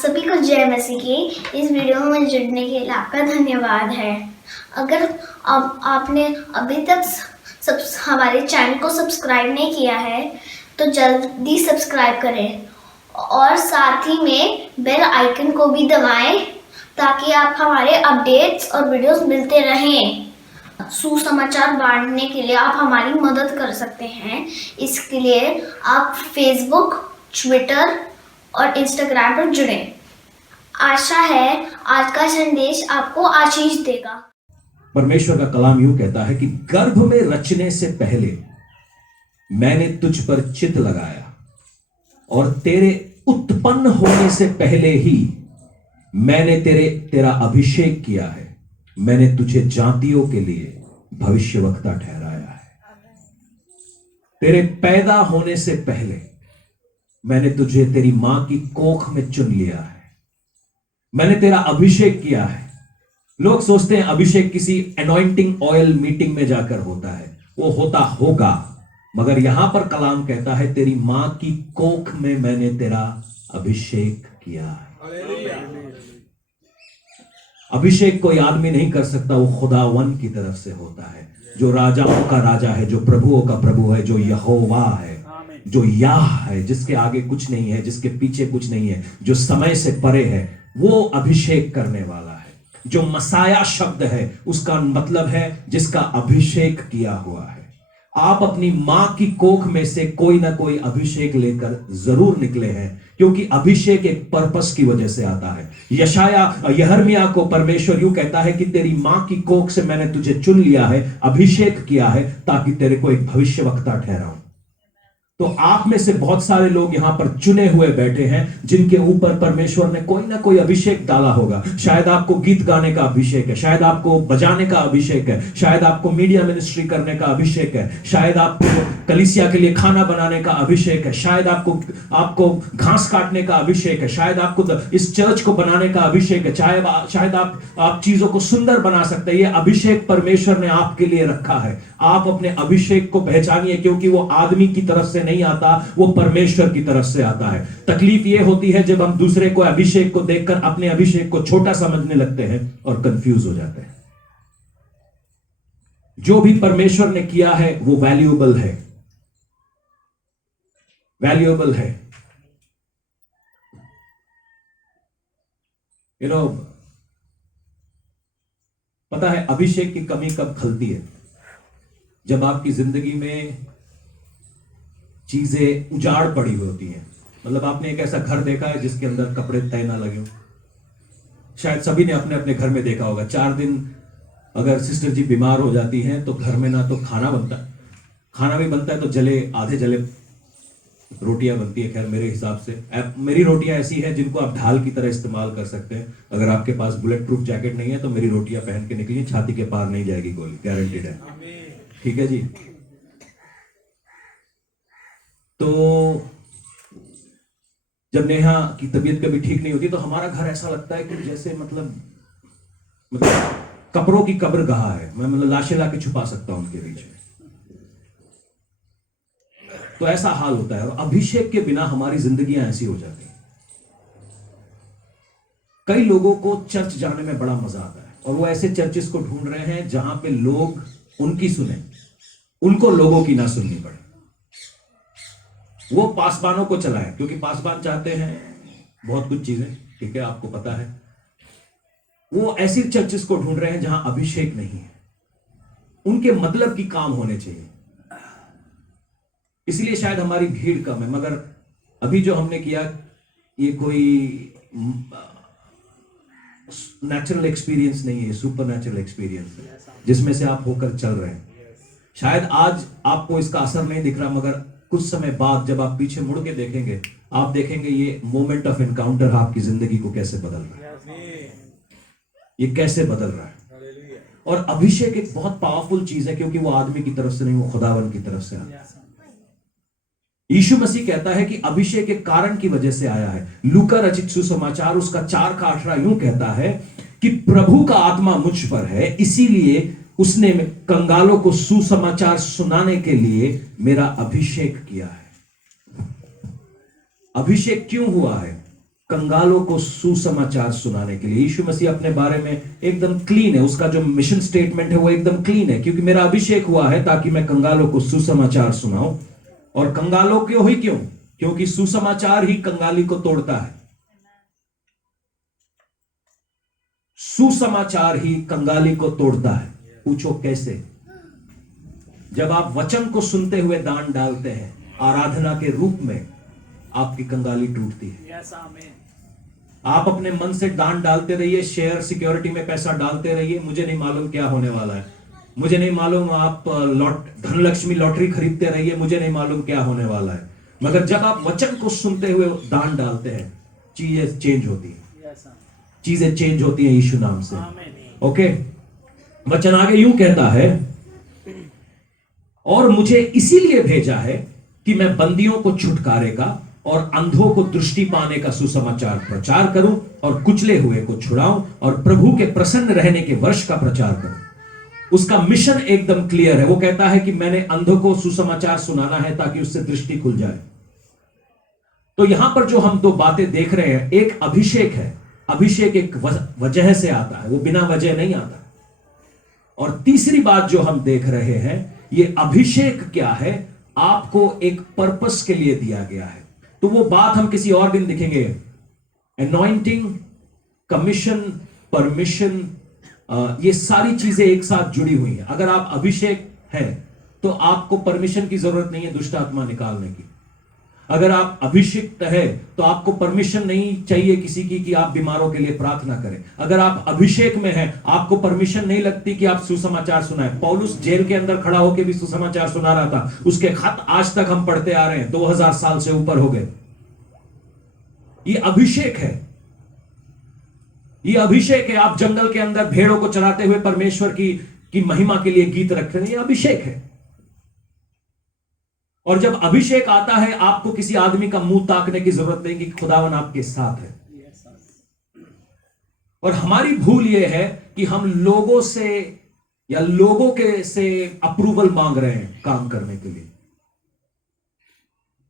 सभी को जय मसीह की। इस वीडियो में जुड़ने के लिए आपका धन्यवाद है। अगर आपने अभी तक हमारे चैनल को सब्सक्राइब नहीं किया है तो जल्दी सब्सक्राइब करें और साथ ही में बेल आइकन को भी दबाएं ताकि आप हमारे अपडेट्स और वीडियोस मिलते रहें। सुसमाचार बांटने के लिए आप हमारी मदद कर सकते हैं। इसके लिए आप फेसबुक, ट्विटर और इंस्टाग्राम पर जुड़ें। आशा है आज का संदेश आपको आशीष देगा। परमेश्वर का कलाम यूं कहता है कि गर्भ में रचने से पहले मैंने तुझ पर चित्त लगाया और तेरे उत्पन्न होने से पहले ही मैंने तेरा अभिषेक किया है। मैंने तुझे जातियों के लिए भविष्यवक्ता ठहराया है। तेरे पैदा होने से पहले मैंने तुझे तेरी मां की कोख में चुन लिया है। मैंने तेरा अभिषेक किया है। लोग सोचते हैं अभिषेक किसी अनॉइंटिंग ऑयल मीटिंग में जाकर होता है। वो होता होगा, मगर यहां पर कलाम कहता है तेरी मां की कोख में मैंने तेरा अभिषेक किया है। अभिषेक कोई आदमी नहीं कर सकता, वो खुदावन की तरफ से होता है, जो राजाओं का राजा है, जो प्रभुओं का प्रभु है, जो यहोवा है, जो याह है, जिसके आगे कुछ नहीं है, जिसके पीछे कुछ नहीं है, जो समय से परे है, वो अभिषेक करने वाला है। जो मसाया शब्द है उसका मतलब है जिसका अभिषेक किया हुआ है। आप अपनी मां की कोख में से कोई ना कोई अभिषेक लेकर जरूर निकले हैं, क्योंकि अभिषेक एक पर्पस की वजह से आता है। यहर्मिया को परमेश्वर यूं कहता है कि तेरी मां की कोख से मैंने तुझे चुन लिया है, अभिषेक किया है, ताकि तेरे को एक भविष्यवक्ता ठहराऊं। तो आप में से बहुत सारे लोग यहां पर चुने हुए बैठे हैं जिनके ऊपर परमेश्वर ने कोई ना कोई अभिषेक डाला होगा। शायद आपको गीत गाने का अभिषेक है, शायद आपको बजाने का अभिषेक है, शायद आपको मीडिया मिनिस्ट्री करने का अभिषेक है, शायद आपको कलीसिया के लिए खाना बनाने का अभिषेक है, शायद आपको घास काटने का अभिषेक है, शायद आपको इस चर्च को बनाने का अभिषेक है, शायद आप चीजों को सुंदर बना सकते हैं। ये अभिषेक परमेश्वर ने आपके लिए रखा है। आप अपने अभिषेक को पहचानिए, क्योंकि वो आदमी की तरफ से नहीं आता, वो परमेश्वर की तरफ से आता है। तकलीफ ये होती है जब हम दूसरे को अभिषेक को देखकर अपने अभिषेक को छोटा समझने लगते हैं और कंफ्यूज हो जाते हैं। जो भी परमेश्वर ने किया है वो वैल्यूएबल है, वैल्यूएबल है। पता है अभिषेक की कमी कब खलती है? जब आपकी जिंदगी में चीजें उजाड़ पड़ी होती हैं। मतलब आपने एक ऐसा घर देखा है जिसके अंदर कपड़े तय ना लगे हो। शायद सभी ने अपने अपने घर में देखा होगा, 4 दिन अगर सिस्टर जी बीमार हो जाती हैं तो घर में ना तो खाना बनता, खाना भी बनता है तो आधे जले रोटियां बनती है। खैर मेरे हिसाब से मेरी रोटियां ऐसी हैं जिनको आप ढाल की तरह इस्तेमाल कर सकते हैं। अगर आपके पास बुलेट प्रूफ जैकेट नहीं है तो मेरी रोटियां पहन के निकलिए, छाती के पार नहीं जाएगी गोली, गारंटेड है। ठीक है जी। तो जब नेहा की तबीयत कभी ठीक नहीं होती तो हमारा घर ऐसा लगता है कि जैसे मतलब कब्रों की कब्र गहा है। मैं मतलब लाशें लाके छुपा सकता हूं उनके बीच में। तो ऐसा हाल होता है। और अभिषेक के बिना हमारी जिंदगियां ऐसी हो जाती हैं। कई लोगों को चर्च जाने में बड़ा मजा आता है और वो ऐसे चर्चेस को ढूंढ रहे हैं जहां पे लोग उनकी सुने, उनको लोगों की ना सुननी पड़े। वो पासबानों को चलाएं, क्योंकि पासबान चाहते हैं बहुत कुछ चीजें, ठीक है, आपको पता है। वो ऐसी चर्चेस को ढूंढ रहे हैं जहां अभिषेक नहीं है, उनके मतलब की काम होने चाहिए। इसलिए शायद हमारी भीड़ कम है। मगर अभी जो हमने किया ये कोई नेचुरल एक्सपीरियंस नहीं है, सुपर नेचुरल एक्सपीरियंस है जिसमें से आप होकर चल रहे हैं। शायद आज आपको इसका असर नहीं दिख रहा, मगर कुछ समय बाद जब आप पीछे मुड़ के देखेंगे, आप देखेंगे ये मोमेंट ऑफ एनकाउंटर आपकी जिंदगी को कैसे बदल रहा है, ये कैसे बदल रहा है। और अभिषेक एक बहुत पावरफुल चीज है, क्योंकि वो आदमी की तरफ से नहीं, वो खुदावन की तरफ से आता है। यीशु मसीह कहता है कि अभिषेक एक कारण की वजह से आया है। लूका रचित सुसमाचार उसका 4:18 यूं कहता है कि प्रभु का आत्मा मुझ पर है, इसीलिए उसने कंगालों को सुसमाचार सुनाने के लिए मेरा अभिषेक किया है। अभिषेक क्यों हुआ है? कंगालों को सुसमाचार सुनाने के लिए। यीशु मसीह अपने बारे में एकदम क्लीन है, उसका जो मिशन स्टेटमेंट है वो एकदम क्लीन है, क्योंकि मेरा अभिषेक हुआ है ताकि मैं कंगालों को सुसमाचार सुनाऊं। और कंगालों क्यों ही क्यों? क्योंकि सुसमाचार ही कंगाली को तोड़ता है। सुसमाचार ही कंगाली को तोड़ता है। पूछो कैसे? जब आप वचन को सुनते हुए दान डालते हैं आराधना के रूप में, आपकी कंगाली टूटती है। आप अपने मन से दान डालते रहिए, शेयर सिक्योरिटी में पैसा डालते रहिए, मुझे नहीं मालूम क्या होने वाला है, मुझे नहीं मालूम, आप धनलक्ष्मी लॉटरी खरीदते रहिए, मुझे नहीं मालूम क्या होने वाला है। मगर जब आप वचन को सुनते हुए दान डालते हैं, चीजें चेंज होती है, चीजें चेंज होती है यीशु नाम से। ओके, वचन आगे यूं कहता है, और मुझे इसीलिए भेजा है कि मैं बंदियों को छुटकारे का और अंधों को दृष्टि पाने का सुसमाचार प्रचार करूं, और कुचले हुए को छुड़ाऊं, और प्रभु के प्रसन्न रहने के वर्ष का प्रचार करूं। उसका मिशन एकदम क्लियर है। वो कहता है कि मैंने अंधों को सुसमाचार सुनाना है ताकि उससे दृष्टि खुल जाए। तो यहां पर जो हम दो बातें देख रहे हैं, एक अभिषेक है, अभिषेक एक वजह से आता है, वो बिना वजह नहीं आता। और तीसरी बात जो हम देख रहे हैं, ये अभिषेक क्या है? आपको एक पर्पस के लिए दिया गया है। तो वो बात हम किसी और दिन दिखेंगे। अनॉइंटिंग, कमीशन, परमिशन, ये सारी चीजें एक साथ जुड़ी हुई हैं। अगर आप अभिषेक हैं तो आपको परमिशन की जरूरत नहीं है दुष्ट आत्मा निकालने की। अगर आप अभिषिक्त है तो आपको परमिशन नहीं चाहिए किसी की कि आप बीमारों के लिए प्रार्थना करें। अगर आप अभिषेक में हैं, आपको परमिशन नहीं लगती कि आप सुसमाचार सुनाएं। पौलुस जेल के अंदर खड़ा होकर भी सुसमाचार सुना रहा था। उसके खत आज तक हम पढ़ते आ रहे हैं, 2000 साल से ऊपर हो गए। ये अभिषेक है, ये अभिषेक है। आप जंगल के अंदर भेड़ों को चराते हुए परमेश्वर की महिमा के लिए गीत रख रहे हैं, ये अभिषेक है। और जब अभिषेक आता है, आपको किसी आदमी का मुंह ताकने की जरूरत नहीं कि खुदावन आपके साथ है। और हमारी भूल यह है कि हम लोगों से या लोगों के से अप्रूवल मांग रहे हैं काम करने के लिए।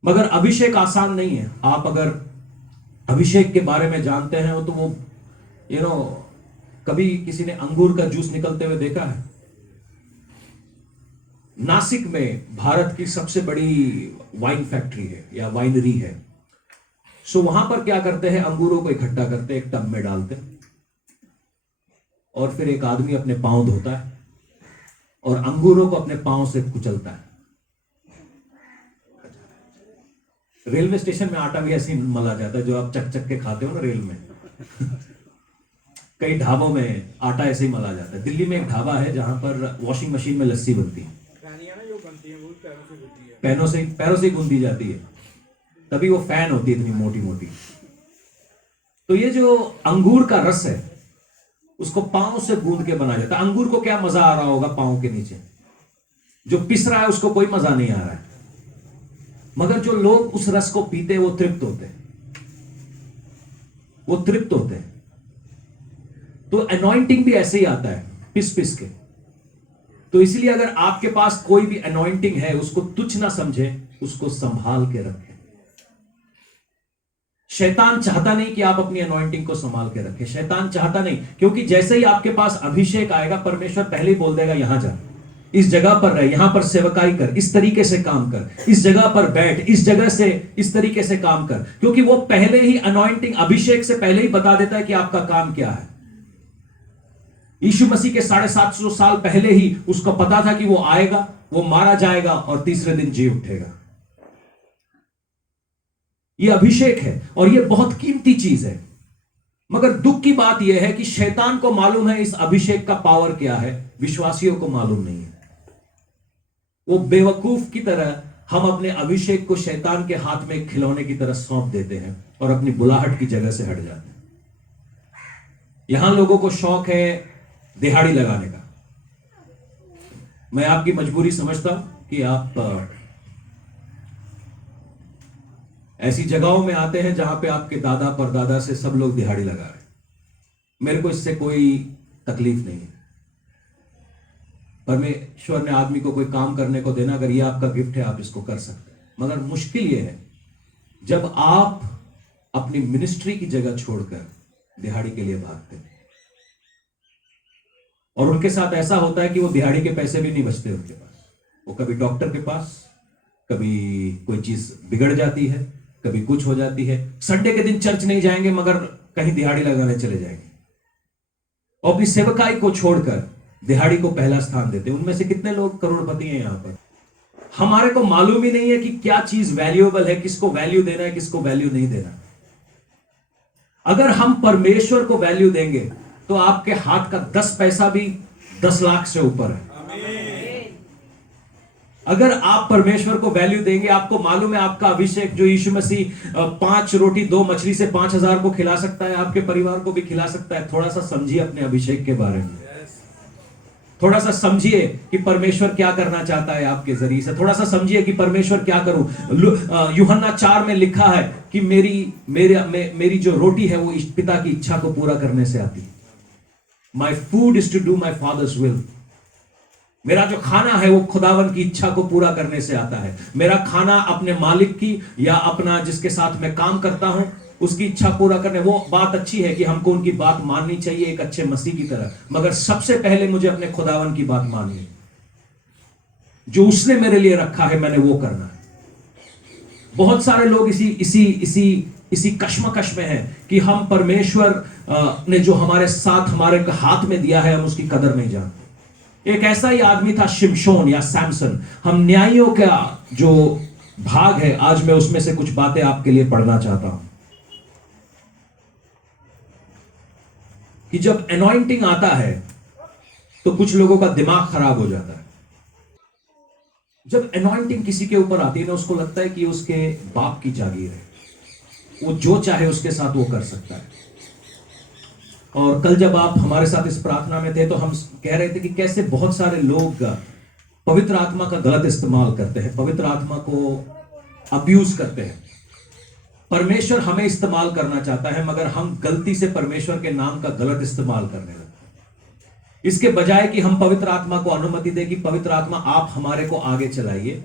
मगर अभिषेक आसान नहीं है। आप अगर अभिषेक के बारे में जानते हैं तो वो कभी किसी ने अंगूर का जूस निकलते हुए देखा है? नासिक में भारत की सबसे बड़ी वाइन फैक्ट्री है या वाइनरी है। सो वहां पर क्या करते हैं, अंगूरों को इकट्ठा करते, एक टब में डालते, और फिर एक आदमी अपने पांव धोता है और अंगूरों को अपने पांव से कुचलता है। रेलवे स्टेशन में आटा भी ऐसे ही मला जाता है, जो आप चक चक के खाते हो ना रेल में। कई ढाबों में आटा ऐसे ही मला जाता है। दिल्ली में एक ढाबा है जहां पर वॉशिंग मशीन में लस्सी बनती है, पैरों से गूंदी जाती है, तभी वो फैन होती है इतनी मोटी मोटी। तो ये जो अंगूर का रस है, उसको पांव से गूंद के बनाया जाता है। अंगूर को क्या मजा आ रहा होगा पांव के नीचे, जो पिस रहा है उसको कोई मजा नहीं आ रहा है, मगर जो लोग उस रस को पीते हैं वो तृप्त होते हैं, वो तृप्त होते हैं। तो अनॉइंटिंग भी ऐसे ही आता है, पिस पिस के। तो इसलिए अगर आपके पास कोई भी अनॉइंटिंग है, उसको तुच्छ ना समझे, उसको संभाल के रखें। शैतान चाहता नहीं कि आप अपनी अनॉइंटिंग को संभाल के रखें। शैतान चाहता नहीं, क्योंकि जैसे ही आपके पास अभिषेक आएगा, परमेश्वर पहले ही बोल देगा यहां जा, इस जगह पर रह, यहां पर सेवकाई कर, इस तरीके से काम कर, इस जगह पर बैठ, इस जगह से इस तरीके से काम कर। क्योंकि वो पहले ही अनॉइंटिंग, अभिषेक से पहले ही बता देता है कि आपका काम क्या है। यीशु मसीह के 750 साल पहले ही उसको पता था कि वो आएगा, वो मारा जाएगा और तीसरे दिन जी उठेगा। ये अभिषेक है और ये बहुत कीमती चीज है। मगर दुख की बात यह है कि शैतान को मालूम है इस अभिषेक का पावर क्या है, विश्वासियों को मालूम नहीं है। वो बेवकूफ की तरह हम अपने अभिषेक को शैतान के हाथ में खिलौने की तरह सौंप देते हैं और अपनी बुलाहट की जगह से हट जाते हैं। यहां लोगों को शौक है दिहाड़ी लगाने का। मैं आपकी मजबूरी समझता हूं कि आप ऐसी जगहों में आते हैं जहां पे आपके दादा परदादा से सब लोग दिहाड़ी लगा रहे हैं। मेरे को इससे कोई तकलीफ नहीं है। परमेश्वर ने आदमी को कोई काम करने को देना, अगर ये आपका गिफ्ट है आप इसको कर सकते हैं। मगर मुश्किल ये है जब आप अपनी मिनिस्ट्री की जगह छोड़कर दिहाड़ी के लिए भागते हैं। और उनके साथ ऐसा होता है कि वो दिहाड़ी के पैसे भी नहीं बचते उनके पास। वो कभी डॉक्टर के पास, कभी कोई चीज बिगड़ जाती है, कभी कुछ हो जाती है। संडे के दिन चर्च नहीं जाएंगे मगर कहीं दिहाड़ी लगाने चले जाएंगे और अपनी सेवकाई को छोड़कर दिहाड़ी को पहला स्थान देते हैं। उनमें से कितने लोग करोड़पति हैं यहां पर? हमारे को मालूम ही नहीं है कि क्या चीज वैल्यूएबल है, किसको वैल्यू देना है, किसको वैल्यू नहीं देना। अगर हम परमेश्वर को वैल्यू देंगे तो आपके हाथ का 10 पैसा भी 10 लाख से ऊपर है। अगर आप परमेश्वर को वैल्यू देंगे, आपको मालूम है आपका अभिषेक जो यीशु मसीह 5 रोटी 2 मछली से 5,000 को खिला सकता है, आपके परिवार को भी खिला सकता है। थोड़ा सा समझिए अपने अभिषेक के बारे में, थोड़ा सा समझिए कि परमेश्वर क्या करना चाहता है आपके जरिए से। थोड़ा सा समझिए कि परमेश्वर क्या करूं। यूहन्ना 4 में लिखा है कि मेरी जो रोटी है वो पिता की इच्छा को पूरा करने से आती है। My food is to do my father's will. मेरा जो खाना है वो खुदावन की इच्छा को पूरा करने से आता है। मेरा खाना अपने मालिक की या अपना जिसके साथ मैं काम करता हूं उसकी इच्छा पूरा करने। वो बात अच्छी है कि हमको उनकी बात माननी चाहिए एक अच्छे मसीह की तरह, मगर सबसे पहले मुझे अपने खुदावन की बात माननी, जो उसने मेरे लिए रखा है मैंने वो करना है। बहुत सारे लोग इसी कश्मकश में हैं कि हम परमेश्वर ने जो हमारे साथ हमारे हाथ में दिया है हम उसकी कदर नहीं जानते। एक ऐसा ही आदमी था शिमशोन या सैमसन। हम न्यायियों का जो भाग है आज मैं उसमें से कुछ बातें आपके लिए पढ़ना चाहता हूं कि जब अनॉइंटिंग आता है तो कुछ लोगों का दिमाग खराब हो जाता है। जब अनॉइंटिंग किसी के ऊपर आती है ना, उसको लगता है कि उसके बाप की जागीर है, वो जो चाहे उसके साथ वो कर सकता है। और कल जब आप हमारे साथ इस प्रार्थना में थे तो हम कह रहे थे कि कैसे बहुत सारे लोग पवित्र आत्मा का गलत इस्तेमाल करते हैं, पवित्र आत्मा को अब्यूज करते हैं। परमेश्वर हमें इस्तेमाल करना चाहता है मगर हम गलती से परमेश्वर के नाम का गलत इस्तेमाल करने लगते हैं। इसके बजाय कि हम पवित्र आत्मा को अनुमति दें कि पवित्र आत्मा आप हमारे को आगे चलाइए,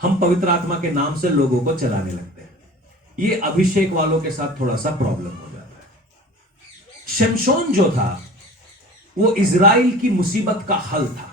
हम पवित्र आत्मा के नाम से लोगों को चलाने लगते हैं। ये अभिषेक वालों के साथ थोड़ा सा प्रॉब्लम हो जाता है। शिमशोन जो था वो इजराइल की मुसीबत का हल था।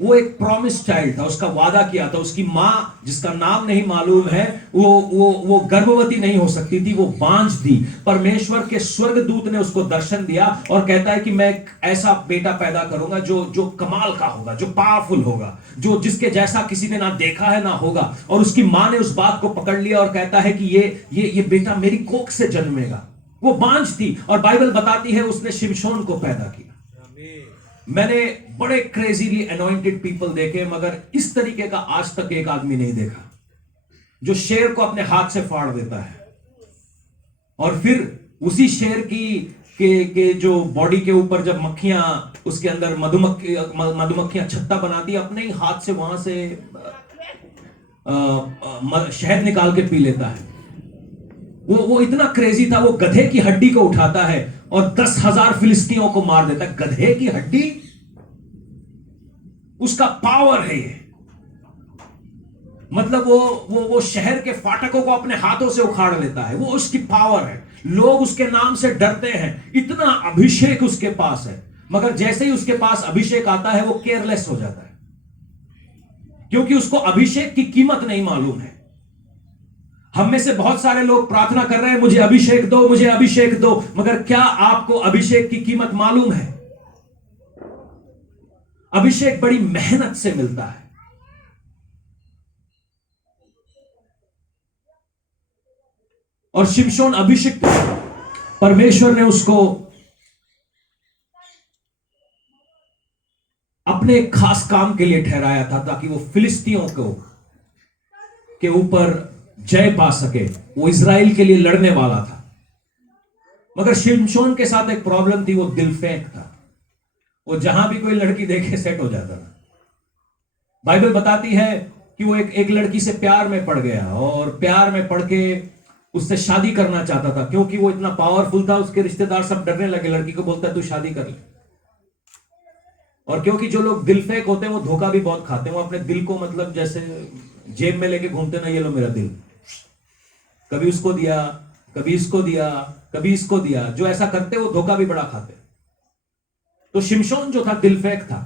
वो एक प्रॉमिस चाइल्ड था, उसका वादा किया था। उसकी मां जिसका नाम नहीं मालूम है वो गर्भवती नहीं हो सकती थी, वो बांझ थी। परमेश्वर के स्वर्गदूत ने उसको दर्शन दिया और कहता है कि मैं एक ऐसा बेटा पैदा करूंगा जो कमाल का होगा, जो पावरफुल होगा, जो जिसके जैसा किसी ने ना देखा है ना होगा। और उसकी मां ने उस बात को पकड़ लिया और कहता है कि ये बेटा मेरी कोख से जन्मेगा। वो बांझ थी और बाइबल बताती है उसने शिमशोन को पैदा किया। मैंने बड़े क्रेजीली अनॉइंटेड पीपल देखे मगर इस तरीके का आज तक एक आदमी नहीं देखा जो शेर को अपने हाथ से फाड़ देता है और फिर उसी शेर के जो बॉडी के ऊपर जब मक्खियां उसके अंदर मधुमक्खियां छत्ता बनाती अपने ही हाथ से वहां से शहद निकाल के पी लेता है। वो इतना क्रेजी था, वो गधे की हड्डी को उठाता है और 10,000 फिलिस्तीनियों को मार देता है। गधे की हड्डी, उसका पावर है ये। मतलब वो शहर के फाटकों को अपने हाथों से उखाड़ लेता है, वो उसकी पावर है। लोग उसके नाम से डरते हैं, इतना अभिषेक उसके पास है। मगर जैसे ही उसके पास अभिषेक आता है वो केयरलेस हो जाता है, क्योंकि उसको अभिषेक की कीमत नहीं मालूम है। हम में से बहुत सारे लोग प्रार्थना कर रहे हैं मुझे अभिषेक दो, मुझे अभिषेक दो, मगर क्या आपको अभिषेक की कीमत मालूम है? अभिषेक बड़ी मेहनत से मिलता है। और शिमशोन अभिषिक्त, परमेश्वर ने उसको अपने खास काम के लिए ठहराया था ताकि वो फिलिस्तियों के ऊपर जय पा सके। वो इजराइल के लिए लड़ने वाला था। मगर शिमशोन के साथ एक प्रॉब्लम थी, वो दिल फेंक था। वो जहां भी कोई लड़की देखे सेट हो जाता था। बाइबल बताती है कि वो एक लड़की से प्यार में पड़ गया और प्यार में पड़ के उससे शादी करना चाहता था। क्योंकि वो इतना पावरफुल था, उसके रिश्तेदार सब डरने लगे। लड़की को बोलता है तू शादी कर ले। और क्योंकि जो लोग दिल फेंक होते हैं वो धोखा भी बहुत खाते हैं। वो अपने दिल को मतलब जैसे जेब में लेके घूमते ना, ये लो मेरा दिल, कभी उसको दिया, कभी इसको दिया, कभी इसको दिया। जो ऐसा करते वो धोखा भी बड़ा खाते। तो शिमशोन जो था दिल फेंक था।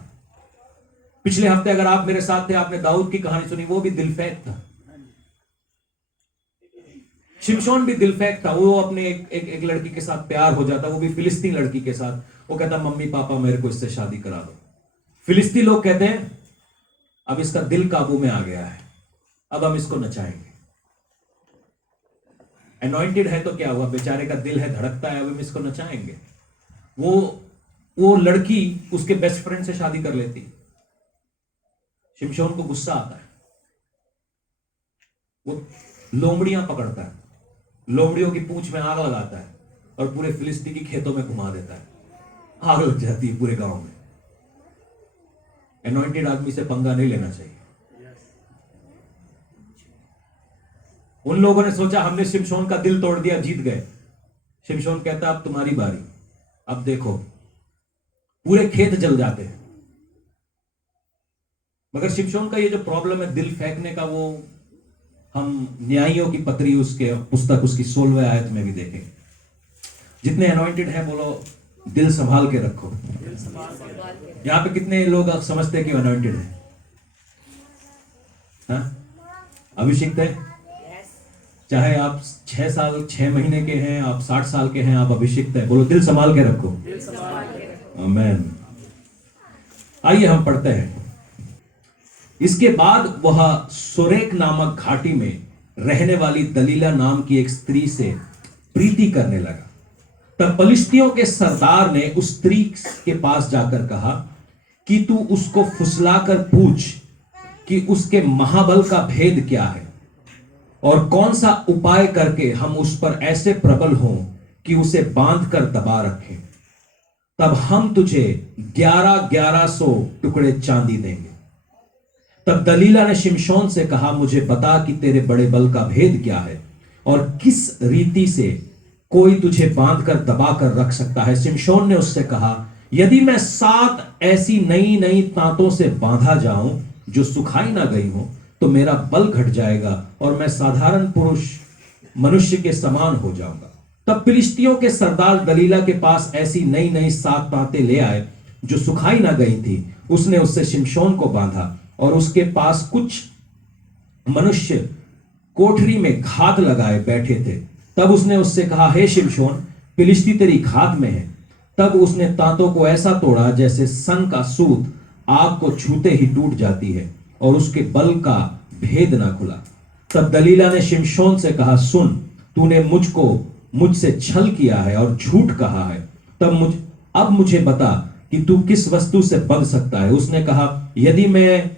पिछले हफ्ते अगर आप मेरे साथ थे, आपने दाऊद की कहानी सुनी, वो भी दिल फेंक था। शिमशोन भी दिल फेंक था। वो अपने एक लड़की के साथ प्यार हो जाता, वो भी फिलिस्तीन लड़की के साथ। वो कहता मम्मी पापा मेरे को इससे शादी करा दो। फिलिस्ती लोग कहते हैं अब इसका दिल काबू में आ गया है, अब हम इसको नचाएंगे। अनॉइंटेड है तो क्या हुआ, बेचारे का दिल है, धड़कता है, अब हम इसको नचाएंगे। वो लड़की उसके बेस्ट फ्रेंड से शादी कर लेती। शिमशोन को गुस्सा आता है, वो लोमड़ियां पकड़ता है, लोमड़ियों की पूंछ में आग लगाता है और पूरे फिलिस्ती की खेतों में घुमा देता है। आग लग जाती है पूरे गांव में। अनॉइंटेड आदमी से पंगा नहीं लेना चाहिए। उन लोगों ने सोचा हमने शिमशोन का दिल तोड़ दिया, जीत गए। शिमशोन कहता अब तुम्हारी बारी, अब देखो। पूरे खेत जल जाते हैं। मगर शिमशोन का ये जो प्रॉब्लम है दिल फेंकने का, वो हम न्यायियों की पत्री उसके पुस्तक उसकी 16वें आयत में भी देखें। जितने अनॉइंटेड हैं बोलो दिल संभाल के रखो। यहां पे कितने लोग समझते हैं कि अनॉइंटेड है? अभिषिक्त है? चाहे आप 6 साल 6 महीने के हैं, आप 60 साल के हैं, आप अभिषिक्त हैं, बोलो दिल संभाल के रखो। आमीन। आइए हम पढ़ते हैं। इसके बाद वह सोरेक नामक घाटी में रहने वाली दलीला नाम की एक स्त्री से प्रीति करने लगा। तब पलिश्तियों के सरदार ने उस स्त्री के पास जाकर कहा कि तू उसको फुसलाकर पूछ कि उसके महाबल का भेद क्या है और कौन सा उपाय करके हम उस पर ऐसे प्रबल हों कि उसे बांध कर दबा रखें। तब हम तुझे 1100 टुकड़े चांदी देंगे। तब दलीला ने शिमशोन से कहा मुझे बता कि तेरे बड़े बल का भेद क्या है और किस रीति से कोई तुझे बांध कर दबा कर रख सकता है। शिमशोन ने उससे कहा यदि मैं 7 ऐसी नई नई तांतों से बांधा जाऊं जो सुखाई ना गई हो तो मेरा बल घट जाएगा और मैं साधारण पुरुष मनुष्य के समान हो जाऊंगा। तब फिलिस्तियों के सरदार दलीला के पास ऐसी नई नई 7 तांतें ले आए जो सुखाई ना गई थी। उसने उससे शिमशोन को बांधा और उसके पास कुछ मनुष्य कोठरी में घात लगाए बैठे थे। तब उसने उससे कहा हे शिमशोन, फिलिस्ती तेरी घात में है। तब उसने तांतों को ऐसा तोड़ा जैसे सन का सूत आग को छूते ही टूट जाती है और उसके बल का भेद ना खुला। तब दलीला ने शिमशोन से कहा सुन, तूने मुझसे छल किया है और झूठ कहा है। अब मुझे बता कि तू किस वस्तु से बंध सकता है। उसने कहा यदि मैं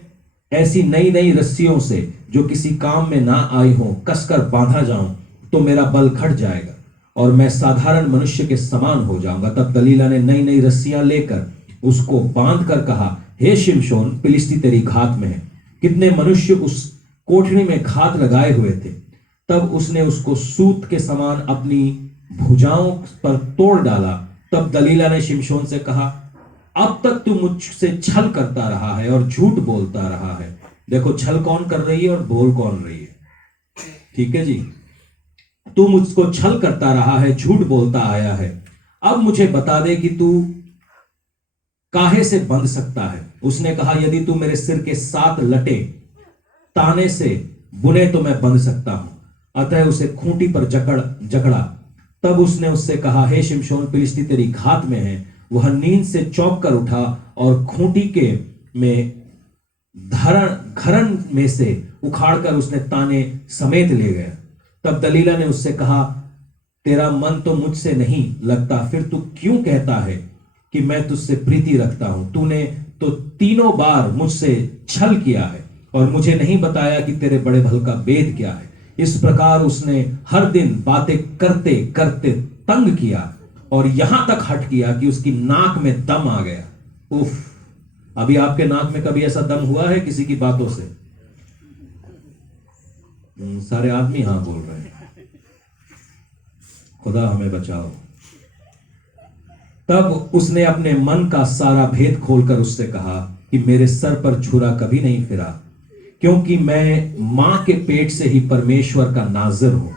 ऐसी नई नई रस्सियों से जो किसी काम में ना आई हो कसकर बांधा जाऊं तो मेरा बल घट जाएगा और मैं साधारण मनुष्य के समान हो जाऊंगा। तब दलीला ने नई नई रस्सियां लेकर उसको बांध कर कहा हे शिमशोन, फिलिस्ती तेरी घात में है। कितने मनुष्य उस कोठरी में घात लगाए हुए थे। तब उसने उसको सूत के समान अपनी भुजाओं पर तोड़ डाला। तब दलीला ने शिमशोन से कहा अब तक तू मुझसे छल करता रहा है और झूठ बोलता रहा है। देखो छल कौन कर रही है और बोल कौन रही है। ठीक है जी, तू मुझको छल करता रहा है, झूठ बोलता आया है। अब मुझे बता दे कि तू काहे से बंध सकता है। उसने कहा यदि तू मेरे सिर के 7 लटे ताने से बुने तो मैं बंध सकता हूं। अतः उसे खूंटी पर जकड़ा। तब उसने उससे कहा हे शिमशोन, फिलिस्ती तेरी घात में है। वह नींद से चौंक कर उठा और खूंटी के में घरन में से उखाड़कर उसने ताने समेत ले गया। तब दलीला ने उससे कहा तेरा मन तो मुझसे नहीं लगता, फिर तू क्यों कहता है कि मैं तुझसे प्रीति रखता हूं। तूने तो 3 बार मुझसे छल किया है और मुझे नहीं बताया कि तेरे बड़े भल का भेद क्या है। इस प्रकार उसने हर दिन बातें करते करते तंग किया और यहां तक हट किया कि उसकी नाक में दम आ गया। उफ, अभी आपके नाक में कभी ऐसा दम हुआ है किसी की बातों से? सारे आदमी हां बोल रहे हैं। खुदा हमें बचाओ। तब उसने अपने मन का सारा भेद खोलकर उससे कहा कि मेरे सर पर छुरा कभी नहीं फिरा, क्योंकि मैं मां के पेट से ही परमेश्वर का नाज़िर हूं।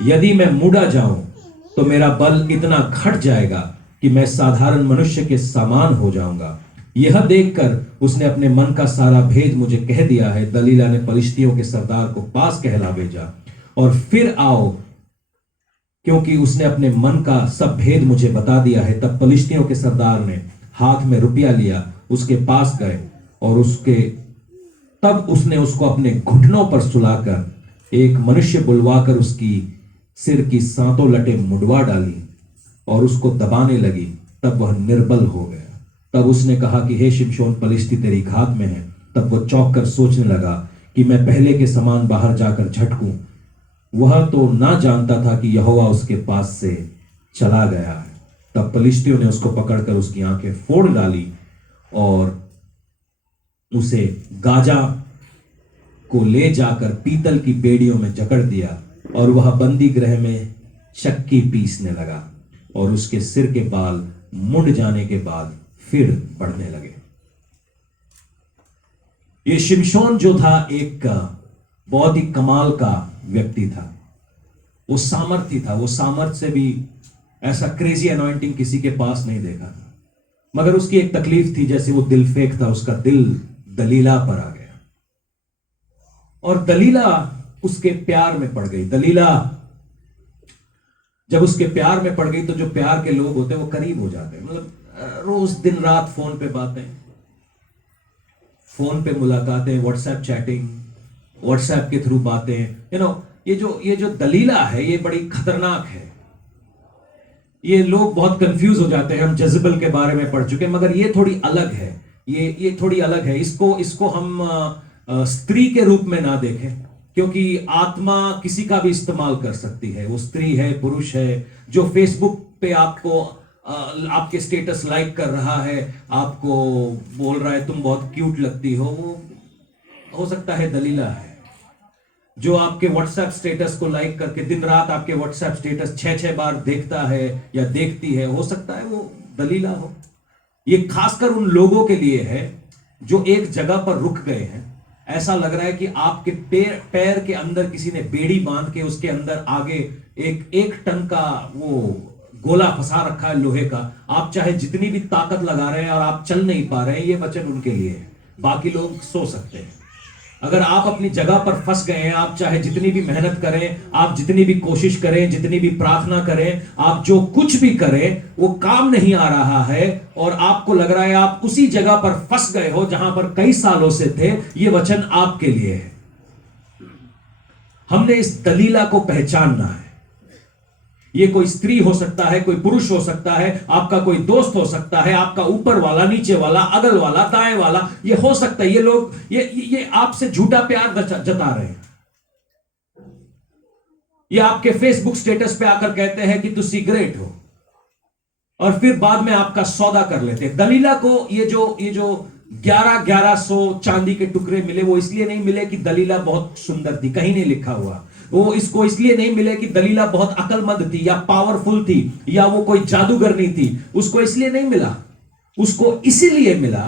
यदि मैं मुड़ा जाऊं तो मेरा बल इतना घट जाएगा कि मैं साधारण मनुष्य के समान हो जाऊंगा। यह देखकर उसने अपने मन का सारा भेद मुझे कह दिया है। दलीला ने पलिश्तियों के सरदार को पास कहला भेजा और फिर आओ, क्योंकि उसने अपने मन का सब भेद मुझे बता दिया है। तब पलिश्तियों के सरदार ने हाथ में रुपया लिया, उसके पास गए और तब उसने उसको अपने घुटनों पर सुलाकर एक मनुष्य बुलवाकर उसकी सिर की सातों लटें मुड़वा डाली और उसको दबाने लगी। तब वह निर्बल हो गया। तब उसने कहा कि हे शिमशोन, पलिश्ती तेरी घात में है। तब वह चौंक कर सोचने लगा कि मैं पहले के समान बाहर जाकर झटकूं। वह तो ना जानता था कि यहोवा उसके पास से चला गया है। तब पलिश्तियों ने उसको पकड़कर उसकी आंखें फोड़ डाली और उसे गाजा को ले जाकर पीतल की बेड़ियों में जकड़ दिया और वह बंदी गृह में चक्की पीसने लगा और उसके सिर के बाल मुंड जाने के बाद फिर बढ़ने लगे। ये शिमशोन जो था एक बहुत ही कमाल का व्यक्ति था। वो सामर्थी था। वो सामर्थ से भी ऐसा क्रेजी अनॉइंटिंग किसी के पास नहीं देखा था। मगर उसकी एक तकलीफ थी, जैसे वो दिल फेंक था, उसका दिल दलीला पर आ गया और दलीला उसके प्यार में पड़ गई। दलीला जब उसके प्यार में पड़ गई तो जो प्यार के लोग होते हैं वो करीब हो जाते हैं। मतलब रोज दिन रात फोन पे बातें, फोन पे मुलाकातें, व्हाट्सएप चैटिंग, व्हाट्सएप के थ्रू बातें। ये जो दलीला है ये बड़ी खतरनाक है। ये लोग बहुत कंफ्यूज हो जाते हैं। हम जज़बल के बारे में पढ़ चुके हैं, मगर ये थोड़ी अलग है। ये थोड़ी अलग है। इसको हम स्त्री के रूप में ना देखें, क्योंकि आत्मा किसी का भी इस्तेमाल कर सकती है। वो स्त्री है, पुरुष है, जो फेसबुक पे आपको आपके स्टेटस लाइक कर रहा है, आपको बोल रहा है तुम बहुत क्यूट लगती हो, वो हो सकता है दलीला है। जो आपके व्हाट्सएप स्टेटस को लाइक करके दिन रात आपके व्हाट्सएप स्टेटस 6-6 बार देखता है या देखती है, हो सकता है वो दलीला हो। ये खासकर उन लोगों के लिए है जो एक जगह पर रुक गए हैं। ऐसा लग रहा है कि आपके पैर के अंदर किसी ने बेड़ी बांध के उसके अंदर आगे एक टन का वो गोला फंसा रखा है लोहे का। आप चाहे जितनी भी ताकत लगा रहे हैं और आप चल नहीं पा रहे हैं। ये वचन उनके लिए है। बाकी लोग सो सकते हैं। अगर आप अपनी जगह पर फंस गए हैं, आप चाहे जितनी भी मेहनत करें, आप जितनी भी कोशिश करें, जितनी भी प्रार्थना करें, आप जो कुछ भी करें, वो काम नहीं आ रहा है और आपको लग रहा है आप उसी जगह पर फंस गए हो जहां पर कई सालों से थे, ये वचन आपके लिए है। हमने इस दलीला को पहचानना है। ये कोई स्त्री हो सकता है, कोई पुरुष हो सकता है, आपका कोई दोस्त हो सकता है, आपका ऊपर वाला, नीचे वाला, अगल वाला, दाएं वाला, ये हो सकता है। ये लोग ये आपसे झूठा प्यार जता रहे हैं। ये आपके फेसबुक स्टेटस पे आकर कहते हैं कि तुसी ग्रेट हो और फिर बाद में आपका सौदा कर लेते हैं। दलीला को ये जो 1100 चांदी के टुकड़े मिले, वो इसलिए नहीं मिले कि दलीला बहुत सुंदर थी, कहीं नहीं लिखा हुआ। वो इसको इसलिए नहीं मिले कि दलीला बहुत अकलमंद थी या पावरफुल थी या वो कोई जादूगरनी थी। उसको इसलिए नहीं मिला। उसको इसीलिए मिला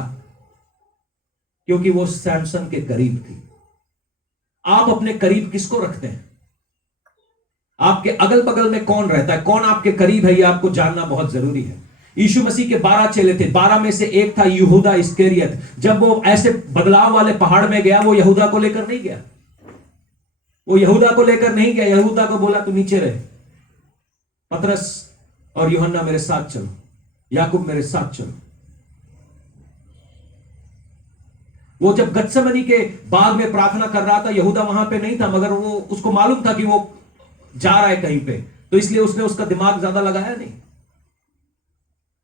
क्योंकि वो सैमसन के करीब थी। आप अपने करीब किसको रखते हैं? आपके अगल बगल में कौन रहता है, कौन आपके करीब है, ये आपको जानना बहुत जरूरी है। यीशु मसीह के 12 चेले थे। 12 में से एक था यहूदा इस्करियत। जब वो ऐसे बदलाव वाले पहाड़ में गया, वो यहूदा को लेकर नहीं गया। वो यहूदा को लेकर नहीं गया। यहूदा को बोला तू नीचे रहे, पतरस और यूहन्ना मेरे साथ चलो, याकूब मेरे साथ चलो। वो जब गत्समनी के बाग में प्रार्थना कर रहा था, यहूदा वहां पे नहीं था, मगर वो उसको मालूम था कि वो जा रहा है कहीं पे, तो इसलिए उसने उसका दिमाग ज्यादा लगाया नहीं।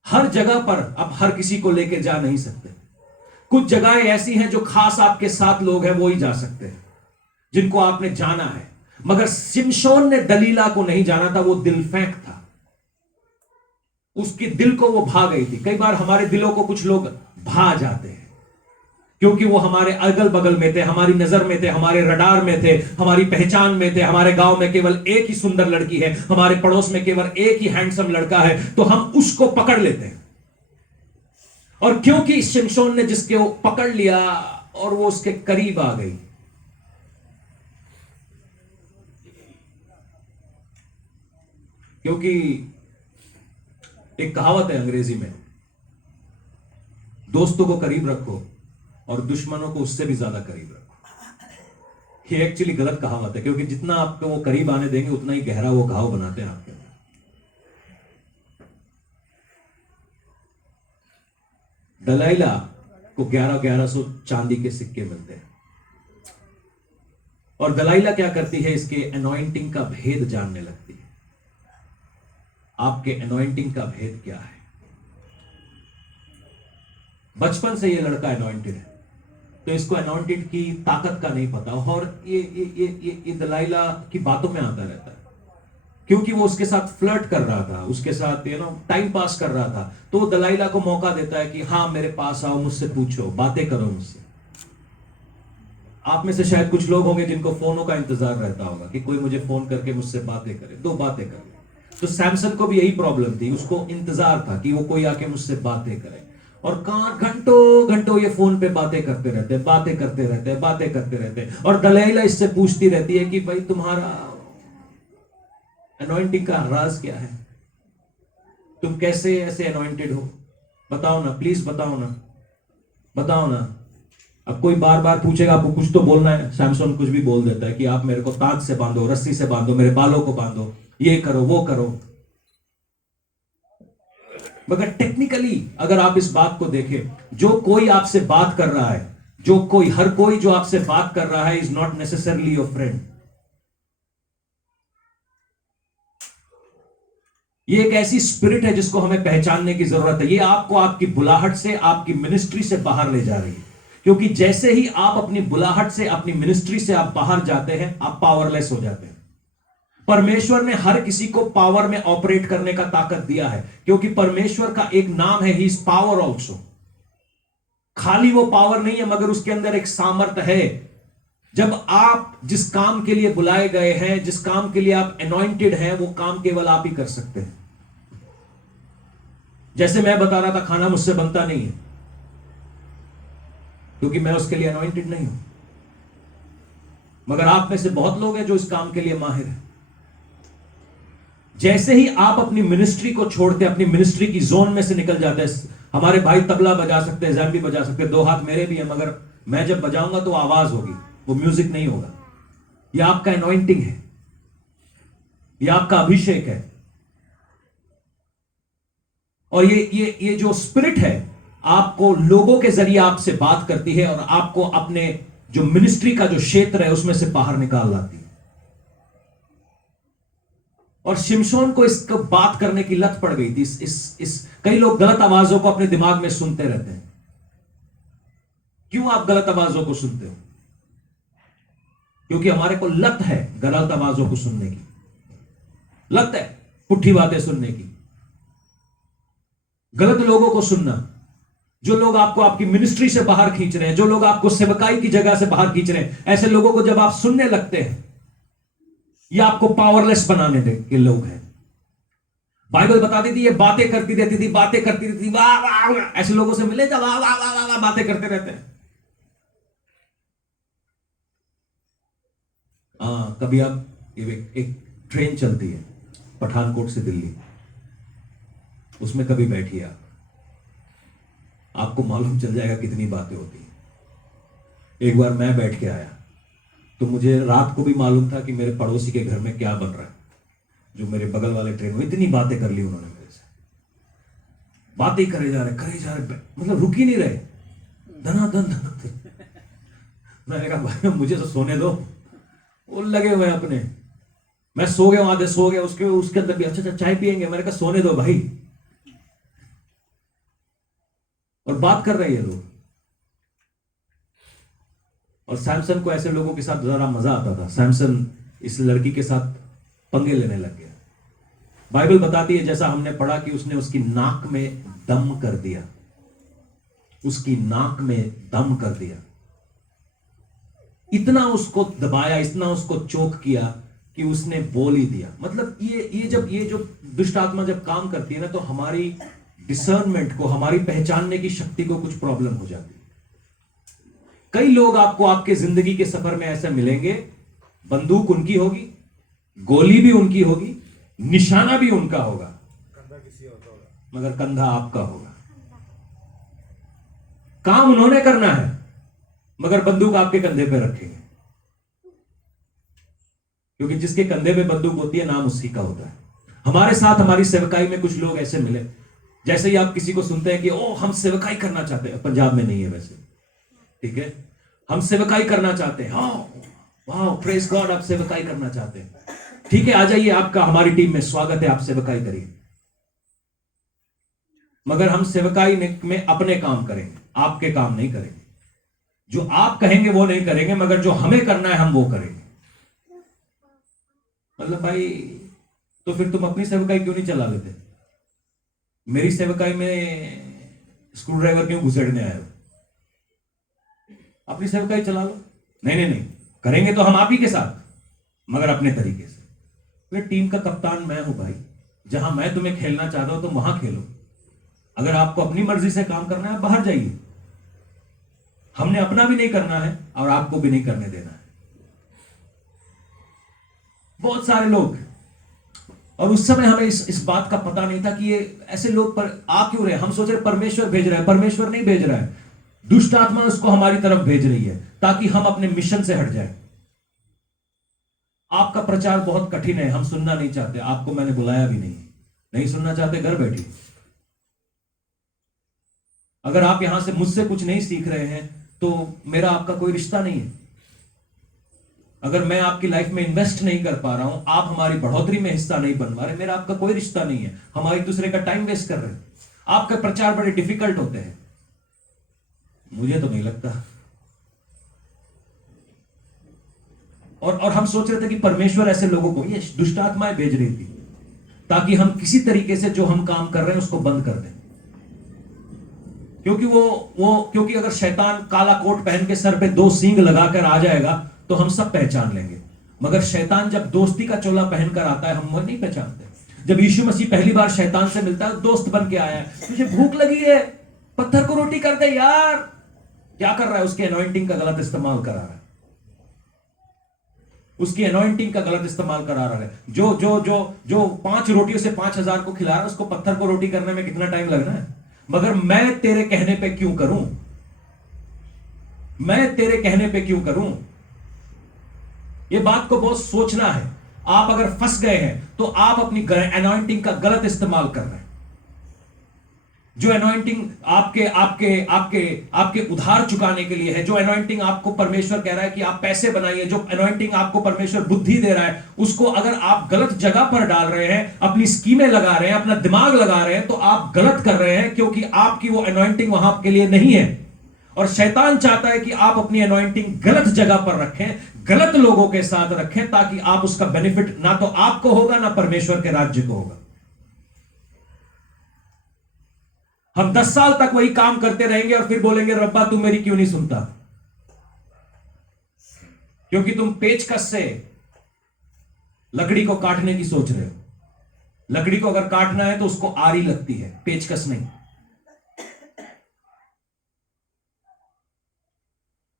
हर जगह पर आप हर किसी को लेकर जा नहीं सकते। कुछ जगहें ऐसी हैं जो खास आपके साथ लोग हैं, वो ही जा सकते हैं, जिनको आपने जाना है। मगर शिमशोन ने दलीला को नहीं जाना था। वो दिल फेंक था। उसके दिल को वो भा गई थी। कई बार हमारे दिलों को कुछ लोग भा जाते हैं क्योंकि वो हमारे अगल बगल में थे, हमारी नजर में थे, हमारे रडार में थे, हमारी पहचान में थे। हमारे गांव में केवल एक ही सुंदर लड़की है, हमारे पड़ोस में केवल एक ही हैंडसम लड़का है, तो हम उसको पकड़ लेते हैं। और क्योंकि शिमशोन ने जिसके वो पकड़ लिया और वो उसके करीब आ गई, क्योंकि एक कहावत है अंग्रेजी में, दोस्तों को करीब रखो और दुश्मनों को उससे भी ज्यादा करीब रखो। ये एक्चुअली गलत कहावत है, क्योंकि जितना आपको वो करीब आने देंगे उतना ही गहरा वो घाव बनाते हैं आपके अंदर। दलाइला को 1100 चांदी के सिक्के मिलते हैं, और दलाइला क्या करती है, इसके अनॉइंटिंग का भेद जानने लगती है। आपके अनॉइंटिंग का भेद क्या है? बचपन से ये लड़का अनॉइंटेड है, तो इसको अनॉइंटेड की ताकत का नहीं पता, और ये दलाइला की बातों में आता रहता है, क्योंकि वो उसके साथ फ्लर्ट कर रहा था, उसके साथ टाइम पास कर रहा था। तो वो दलाइला को मौका देता है कि हाँ मेरे पास आओ, मुझसे पूछो, बातें करो मुझसे। आप में से शायद कुछ लोग होंगे जिनको फोनों का इंतजार रहता होगा कि कोई मुझे फोन करके मुझसे बातें करे, 2 बातें कर ले। तो सैमसन को भी यही प्रॉब्लम थी, उसको इंतजार था कि वो कोई आके मुझसे बातें करे, और घंटों घंटों ये फोन पे बातें करते रहते, बातें करते रहते, बातें करते रहते। और दलाइला इससे पूछती रहती है कि भाई तुम्हारा अनॉइंटिंग का राज क्या है, तुम कैसे ऐसे अनॉइंटेड हो, बताओ ना, प्लीज बताओ ना, बताओ ना। अब कोई बार बार पूछेगा, आपको कुछ तो बोलना है। सैमसन कुछ भी बोल देता है कि आप मेरे को ताज से बांधो, रस्सी से बांधो, मेरे बालों को बांधो, ये करो वो करो। मगर टेक्निकली अगर आप इस बात को देखें, जो कोई आपसे बात कर रहा है, हर कोई जो आपसे बात कर रहा है is not necessarily your friend. ये एक ऐसी स्पिरिट है जिसको हमें पहचानने की जरूरत है। ये आपको आपकी बुलाहट से, आपकी मिनिस्ट्री से बाहर ले जा रही है, क्योंकि जैसे ही आप अपनी बुलाहट से, अपनी मिनिस्ट्री से आप बाहर जाते हैं, आप पावरलेस हो जाते हैं। परमेश्वर ने हर किसी को पावर में ऑपरेट करने का ताकत दिया है, क्योंकि परमेश्वर का एक नाम है, ही इज पावर ऑल्सो। खाली वो पावर नहीं है, मगर उसके अंदर एक सामर्थ्य है। जब आप जिस काम के लिए बुलाए गए हैं, जिस काम के लिए आप अनॉइंटेड हैं, वो काम केवल आप ही कर सकते हैं। जैसे मैं बता रहा था, खाना मुझसे बनता नहीं है, क्योंकि मैं उसके लिए अनॉइंटेड नहीं हूं। मगर आप में से बहुत लोग हैं जो इस काम के लिए माहिर हैं। जैसे ही आप अपनी मिनिस्ट्री को छोड़ते, अपनी मिनिस्ट्री की जोन में से निकल जाते हैं। हमारे भाई तबला बजा सकते हैं, जैम्बी बजा सकते हैं, 2 हाथ मेरे भी हैं, मगर मैं जब बजाऊंगा तो आवाज होगी, वो म्यूजिक नहीं होगा। यह आपका अनॉइंटिंग है, यह आपका अभिषेक है। और ये जो स्पिरिट है, आपको लोगों के जरिए आपसे बात करती है, और आपको अपने जो मिनिस्ट्री का जो क्षेत्र है उसमें से बाहर निकाल लाती है। और शिमशोन को इसको बात करने की लत पड़ गई थी। कई लोग गलत आवाजों को अपने दिमाग में सुनते रहते हैं। क्यों आप गलत आवाजों को सुनते हो? क्योंकि हमारे को लत है गलत आवाजों को सुनने की, लत है पुट्ठी बातें सुनने की, गलत लोगों को सुनना। जो लोग आपको आपकी मिनिस्ट्री से बाहर खींच रहे हैं, जो लोग आपको सेवकाई की जगह से बाहर खींच रहे हैं, ऐसे लोगों को जब आप सुनने लगते हैं, ये आपको पावरलेस बनाने के लोग हैं। बाइबल बताती थी, ये बातें करती रहती थी, बातें करती रहती थी, वाह वाह वाह। ऐसे लोगों से मिले, जब वाह वाह वाह वाह बातें करते रहते हैं। कभी आप एक ट्रेन चलती है पठानकोट से दिल्ली, उसमें कभी बैठिए आपको मालूम चल जाएगा कितनी बातें होती हैं। एक बार मैं बैठ के आया तो मुझे रात को भी मालूम था कि मेरे पड़ोसी के घर में क्या बन रहा है। जो मेरे बगल वाले ट्रेन में, इतनी बातें कर ली उन्होंने मेरे से, बातें करे जा रहे, मतलब रुक ही नहीं रहे, धनाधन। मैंने कहा भाई मुझे तो सोने दो, वो लगे हुए हैं अपने। मैं सो गया, आधे सो गया, उसके अंदर भी अच्छा चाय पियेंगे। मैंने कहा सोने दो भाई। और बात कर रहे हैं लोग। और सैमसन को ऐसे लोगों के साथ जरा मजा आता था। सैमसन इस लड़की के साथ पंगे लेने लग गया। बाइबल बताती है, जैसा हमने पढ़ा, कि उसने उसकी नाक में दम कर दिया, उसकी नाक में दम कर दिया। इतना उसको दबाया, इतना उसको चोक किया कि उसने बोल ही दिया। मतलब ये जो दुष्ट आत्मा जब काम करती है ना, तो हमारी डिसर्नमेंट को, हमारी पहचानने की शक्ति को कुछ प्रॉब्लम हो जाती है। कई लोग आपको आपके जिंदगी के सफर में ऐसे मिलेंगे, बंदूक उनकी होगी, गोली भी उनकी होगी, निशाना भी उनका होगा, मगर कंधा आपका होगा। काम उन्होंने करना है, मगर बंदूक आपके कंधे पे रखेंगे, क्योंकि जिसके कंधे पे बंदूक होती है नाम उसी का होता है। हमारे साथ हमारी सेवकाई में कुछ लोग ऐसे मिले, जैसे ही आप किसी को सुनते हैं कि ओ हम सेवकाई करना चाहते हैं, पंजाब में नहीं है वैसे, ठीक है, हम सेवकाई करना चाहते हैं, वाह प्रेज गॉड, आप सेवकाई करना चाहते हैं, ठीक है, आ जाइए, आपका हमारी टीम में स्वागत है, आप सेवकाई करिए। मगर हम सेवकाई में अपने काम करेंगे, आपके काम नहीं करेंगे। जो आप कहेंगे वो नहीं करेंगे, मगर जो हमें करना है हम वो करेंगे। मतलब भाई, तो फिर तुम अपनी सेवकाई क्यों नहीं चला लेते? मेरी सेवकाई में स्क्रू ड्राइवर क्यों घुसेड़ने आए हो? अपनी सेवकाई चला लो। नहीं नहीं नहीं, करेंगे तो हम आप ही के साथ, मगर अपने तरीके से। फिर टीम का कप्तान मैं हूं भाई, जहां मैं तुम्हें खेलना चाहता हूं तुम वहां खेलो। अगर आपको अपनी मर्जी से काम करना है, आप बाहर जाइए। हमने अपना भी नहीं करना है और आपको भी नहीं करने देना है। बहुत सारे लोग, और उस समय हमें इस बात का पता नहीं था कि ये ऐसे लोग पर आ क्यों रहे। हम सोच रहे परमेश्वर भेज रहा है, परमेश्वर नहीं भेज रहा है, दुष्ट आत्मा उसको हमारी तरफ भेज रही है ताकि हम अपने मिशन से हट जाएं। आपका प्रचार बहुत कठिन है, हम सुनना नहीं चाहते, आपको मैंने बुलाया भी नहीं सुनना चाहते, घर बैठिए। अगर आप यहां से मुझसे कुछ नहीं सीख रहे हैं तो मेरा आपका कोई रिश्ता नहीं है। अगर मैं आपकी लाइफ में इन्वेस्ट नहीं कर पा रहा हूं, आप हमारी बढ़ोतरी में हिस्सा नहीं बन पा रहे, मेरा आपका कोई रिश्ता नहीं है। हम एक दूसरे का टाइम वेस्ट कर रहे हैं। आपके प्रचार बड़े डिफिकल्ट होते हैं, मुझे तो नहीं लगता। और हम सोच रहे थे कि परमेश्वर ऐसे लोगों को, ये दुष्ट आत्माएं भेज रही थी ताकि हम किसी तरीके से जो हम काम कर रहे हैं उसको बंद कर दें। क्योंकि अगर शैतान काला कोट पहन के सर पे 2 सींग लगाकर आ जाएगा तो हम सब पहचान लेंगे, मगर शैतान जब दोस्ती का चोला पहनकर आता है हम वो नहीं पहचानते। जब यीशु मसीह पहली बार शैतान से मिलता है, दोस्त बन के आया है, तुझे भूख लगी है, पत्थर को रोटी कर दे यार, क्या कर रहा है? उसके अनॉइंटिंग का गलत इस्तेमाल करा रहा है, उसकी अनॉइंटिंग का गलत इस्तेमाल करा रहा है। जो 5 रोटियों से 5000 को खिला रहा है, उसको पत्थर को रोटी करने में कितना टाइम लगना है? मगर मैं तेरे कहने पे क्यों करूं? मैं तेरे कहने पे क्यों करूं? ये बात को बहुत सोचना है। आप अगर फंस गए हैं तो आप अपनी अनॉइंटिंग का गलत इस्तेमाल कर रहे हैं। जो अनॉइंटिंग आपके उधार चुकाने के लिए है, जो अनॉइंटिंग आपको परमेश्वर कह रहा है कि आप पैसे बनाइए, जो अनॉइंटिंग आपको परमेश्वर बुद्धि दे रहा है, उसको अगर आप गलत जगह पर डाल रहे हैं, अपनी स्कीमें लगा रहे हैं, अपना दिमाग लगा रहे हैं, तो आप गलत कर रहे हैं, क्योंकि आपकी वो अनॉइंटिंग वहां के लिए नहीं है। और शैतान चाहता है कि आप अपनी अनॉइंटिंग गलत जगह पर रखें, गलत लोगों के साथ रखें, ताकि आप उसका बेनिफिट ना तो आपको होगा ना परमेश्वर के राज्य को होगा। हम 10 साल तक वही काम करते रहेंगे और फिर बोलेंगे रब्बा तू मेरी क्यों नहीं सुनता? क्योंकि तुम पेचकस से लकड़ी को काटने की सोच रहे हो। लकड़ी को अगर काटना है तो उसको आरी लगती है, पेचकस नहीं।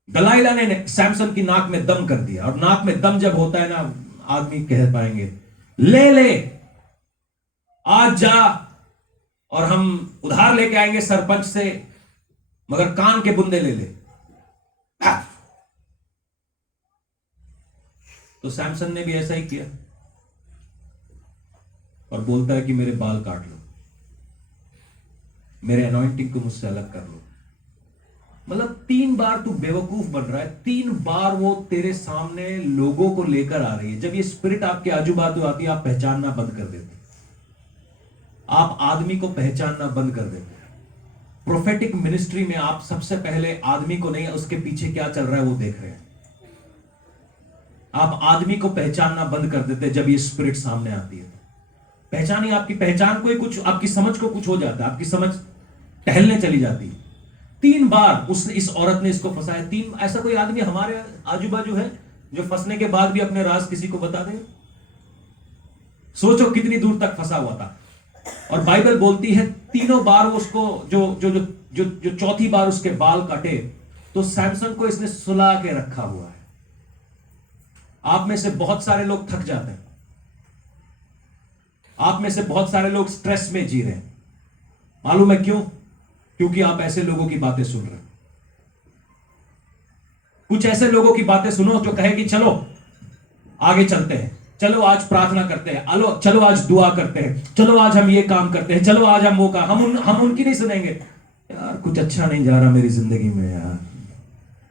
दलाइला ने सैमसन की नाक में दम कर दिया, और नाक में दम जब होता है ना, आदमी कह पाएंगे ले आज जा और हम उधार लेके आएंगे सरपंच से, मगर कान के बुंदे ले ले। तो सैमसन ने भी ऐसा ही किया और बोलता है कि मेरे बाल काट लो, मेरे अनॉइंटिंग को मुझसे अलग कर लो। मतलब 3 बार तू बेवकूफ बन रहा है, 3 बार वो तेरे सामने लोगों को लेकर आ रही है। जब ये स्पिरिट आपके आजू बाजू आती है, आप पहचानना बंद कर देते हैं, आप आदमी को पहचानना बंद कर देते हैं। प्रोफेटिक मिनिस्ट्री में आप सबसे पहले आदमी को नहीं, उसके पीछे क्या चल रहा है वो देख रहे हैं। आप आदमी को पहचानना बंद कर देते हैं जब ये स्पिरिट सामने आती है। पहचानिए, आपकी पहचान को ही कुछ, आपकी समझ को कुछ हो जाता है, आपकी समझ टहलने चली जाती है। 3 बार इस औरत ने इसको फंसाया। 3 ऐसा कोई आदमी हमारे आजू बाजू है जो फंसने के बाद भी अपने राज किसी को बता दे? सोचो कितनी दूर तक फंसा हुआ था। और बाइबल बोलती है 3 बार वो उसको जो चौथी बार उसके बाल काटे तो सैमसन को इसने सुला के रखा हुआ है। आप में से बहुत सारे लोग थक जाते हैं, आप में से बहुत सारे लोग स्ट्रेस में जी रहे हैं। मालूम है क्यों? क्योंकि आप ऐसे लोगों की बातें सुन रहे हैं। कुछ ऐसे लोगों की बातें सुनो जो कहे कि चलो आगे चलते हैं, चलो आज प्रार्थना करते हैं, चलो आज दुआ करते हैं, चलो आज हम ये काम करते हैं, चलो आज हम वो काम। हम उनकी नहीं सुनेंगे। यार कुछ अच्छा नहीं जा रहा मेरी जिंदगी में, यार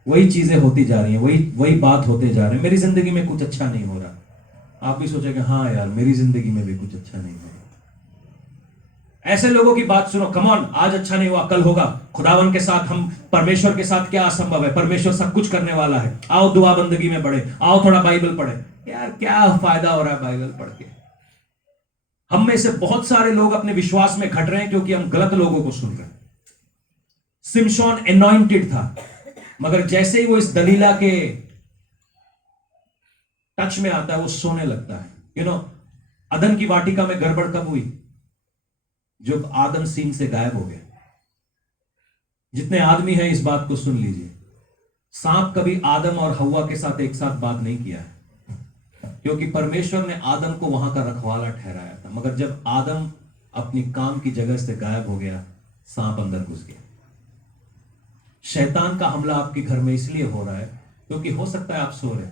वही चीजें होती जा रही हैं, वही बात होते जा रहे हैं, मेरी जिंदगी में कुछ अच्छा नहीं हो रहा। आप भी सोचेंगे हाँ यार मेरी जिंदगी में भी कुछ अच्छा नहीं हो रहा। ऐसे लोगों की बात सुनो। कम ऑन, आज अच्छा नहीं हुआ कल होगा, खुदावन के साथ हम, परमेश्वर के साथ क्या असंभव है, परमेश्वर सब कुछ करने वाला है, आओ दुआ बंदगी में बढ़े, आओ थोड़ा बाइबल पढ़े। यार क्या फायदा हो रहा है बाइबल पढ़ के? हम में से बहुत सारे लोग अपने विश्वास में घट रहे हैं क्योंकि हम गलत लोगों को सुन रहे हैं। सिमशोन एनॉइंटेड था, मगर जैसे ही वो इस दलीला के टच में आता है वो सोने लगता है। अदन की वाटिका में गड़बड़ कब हुई? जब आदम सीन से गायब हो गया। जितने आदमी हैं इस बात को सुन लीजिए, सांप कभी आदम और हव्वा के साथ एक साथ बात नहीं किया है, क्योंकि परमेश्वर ने आदम को वहां का रखवाला ठहराया था। मगर जब आदम अपनी काम की जगह से गायब हो गया, सांप अंदर घुस गया। शैतान का हमला आपके घर में इसलिए हो रहा है क्योंकि हो सकता है आप सो रहे,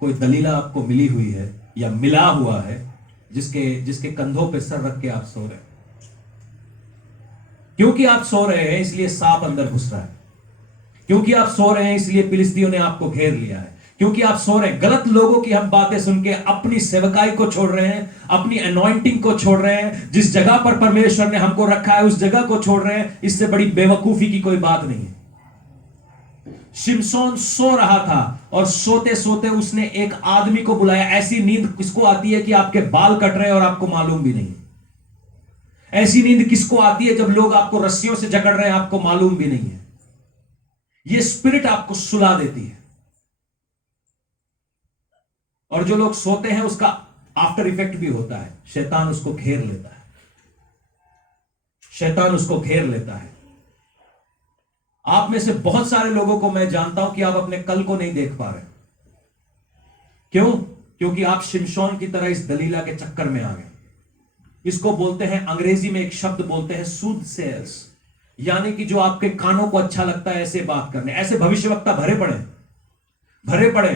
कोई दलीला आपको मिली हुई है या मिला हुआ है जिसके कंधों पे सर रख के आप सो रहे हैं। क्योंकि आप सो रहे हैं इसलिए सांप अंदर घुस रहा है। क्योंकि आप सो रहे हैं इसलिए फिलिस्तियों ने आपको घेर लिया है। क्योंकि आप सो रहे हैं, गलत लोगों की हम बातें सुन के अपनी सेवकाई को छोड़ रहे हैं, अपनी अनॉइंटिंग को छोड़ रहे हैं, जिस जगह पर परमेश्वर ने हमको रखा है उस जगह को छोड़ रहे हैं। इससे बड़ी बेवकूफी की कोई बात नहीं है। शिमशोन सो रहा था और सोते सोते उसने एक आदमी को बुलाया। ऐसी नींद किसको आती है कि आपके बाल कट रहे हैं और आपको मालूम भी नहीं? ऐसी नींद किसको आती है जब लोग आपको रस्सियों से जकड़ रहे हैं, आपको मालूम भी नहीं है? ये स्पिरिट आपको सुला देती है। और जो लोग सोते हैं उसका आफ्टर इफेक्ट भी होता है, शैतान उसको घेर लेता है। शैतान उसको घेर लेता है। आप में से बहुत सारे लोगों को मैं जानता हूं कि आप अपने कल को नहीं देख पा रहे। क्यों? क्योंकि आप शिमशोन की तरह इस दलीला के चक्कर में आ गए। इसको बोलते हैं, अंग्रेजी में एक शब्द बोलते हैं सूदसेयर्स, यानी कि जो आपके कानों को अच्छा लगता है ऐसे बात करने। ऐसे भविष्यवक्ता भरे पड़े।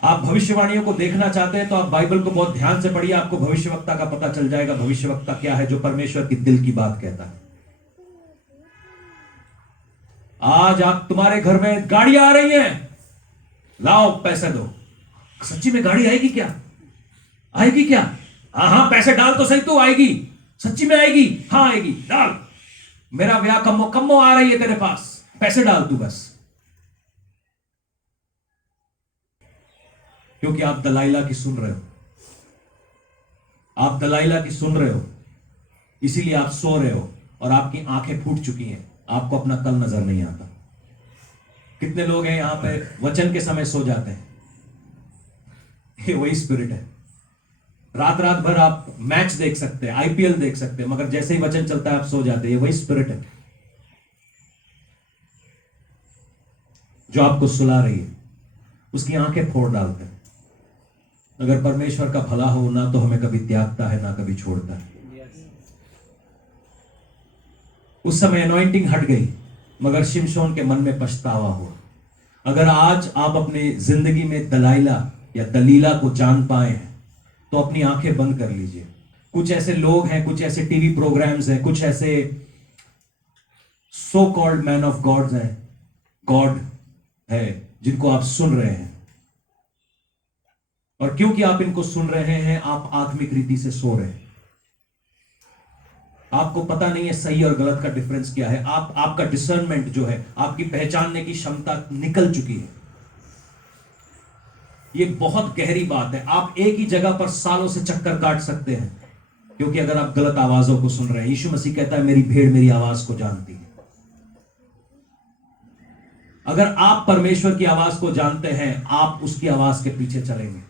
आप भविष्यवाणियों को देखना चाहते हैं तो आप बाइबल को बहुत ध्यान से पढ़िए, आपको भविष्यवक्ता का पता चल जाएगा। भविष्यवक्ता क्या है? जो परमेश्वर की दिल की बात कहता है। आज आप, तुम्हारे घर में गाड़ियां आ रही हैं, लाओ पैसे दो। सच्ची में गाड़ी आएगी क्या? आएगी क्या? हाँ पैसे डाल तो सही, तो आएगी। सच्ची में आएगी? हाँ आएगी, डाल। मेरा ब्याह कम्मो आ रही है तेरे पास, पैसे डाल तू बस। क्योंकि आप दलाइला की सुन रहे हो, इसीलिए आप सो रहे हो और आपकी आंखें फूट चुकी हैं, आपको अपना कल नजर नहीं आता। कितने लोग हैं यहां पे वचन के समय सो जाते हैं? ये वही स्पिरिट है। रात भर आप मैच देख सकते हैं, आईपीएल देख सकते हैं, मगर जैसे ही वचन चलता है आप सो जाते हैं। ये वही स्पिरिट है जो आपको सुला रही है, उसकी आंखें फोड़ डालते हैं। अगर परमेश्वर का भला हो ना तो हमें कभी त्यागता है ना कभी छोड़ता है। उस समय अनॉइंटिंग हट गई, मगर शिमशोन के मन में पछतावा हुआ। अगर आज आप अपने जिंदगी में दलाइला या दलीला को जान पाए हैं तो अपनी आंखें बंद कर लीजिए। कुछ ऐसे लोग हैं, कुछ ऐसे टीवी प्रोग्राम्स हैं, कुछ ऐसे so called man of gods हैं, गॉड है, जिनको आप सुन रहे हैं। और क्योंकि आप इनको सुन रहे हैं, आप आत्मिक रीति से सो रहे हैं। आपको पता नहीं है सही और गलत का डिफरेंस क्या है। आपका डिसर्नमेंट जो है, आपकी पहचानने की क्षमता निकल चुकी है। ये बहुत गहरी बात है। आप एक ही जगह पर सालों से चक्कर काट सकते हैं, क्योंकि अगर आप गलत आवाजों को सुन रहे हैं। यीशु मसीह कहता है, मेरी भेड़ मेरी आवाज को जानती है। अगर आप परमेश्वर की आवाज को जानते हैं, आप उसकी आवाज के पीछे चलेंगे।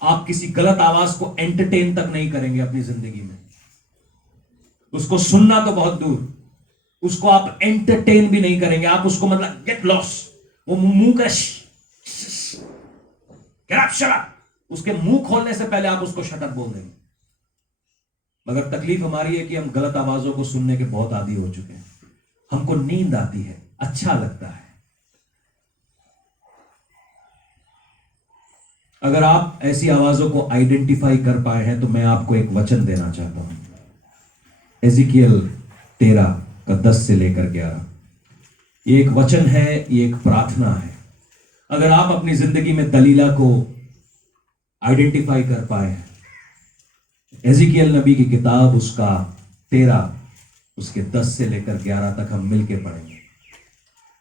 आप किसी गलत आवाज को एंटरटेन तक नहीं करेंगे अपनी जिंदगी में। उसको सुनना तो बहुत दूर, उसको आप एंटरटेन भी नहीं करेंगे। आप उसको मतलब गेट लॉस, वो मुंह का उसके मुंह खोलने से पहले आप उसको शट अप बोल देंगे। मगर तकलीफ हमारी है कि हम गलत आवाजों को सुनने के बहुत आदी हो चुके हैं। हमको नींद आती है, अच्छा लगता है। अगर आप ऐसी आवाजों को आइडेंटिफाई कर पाए हैं तो मैं आपको एक वचन देना चाहता हूं। एजिकियल 13 का 10 से लेकर 11, ये एक वचन है, ये एक प्रार्थना है। अगर आप अपनी जिंदगी में दलीला को आइडेंटिफाई कर पाए हैं, एजिकियल नबी की किताब उसका 13 उसके 10 से लेकर 11 तक हम मिलके पढ़ेंगे।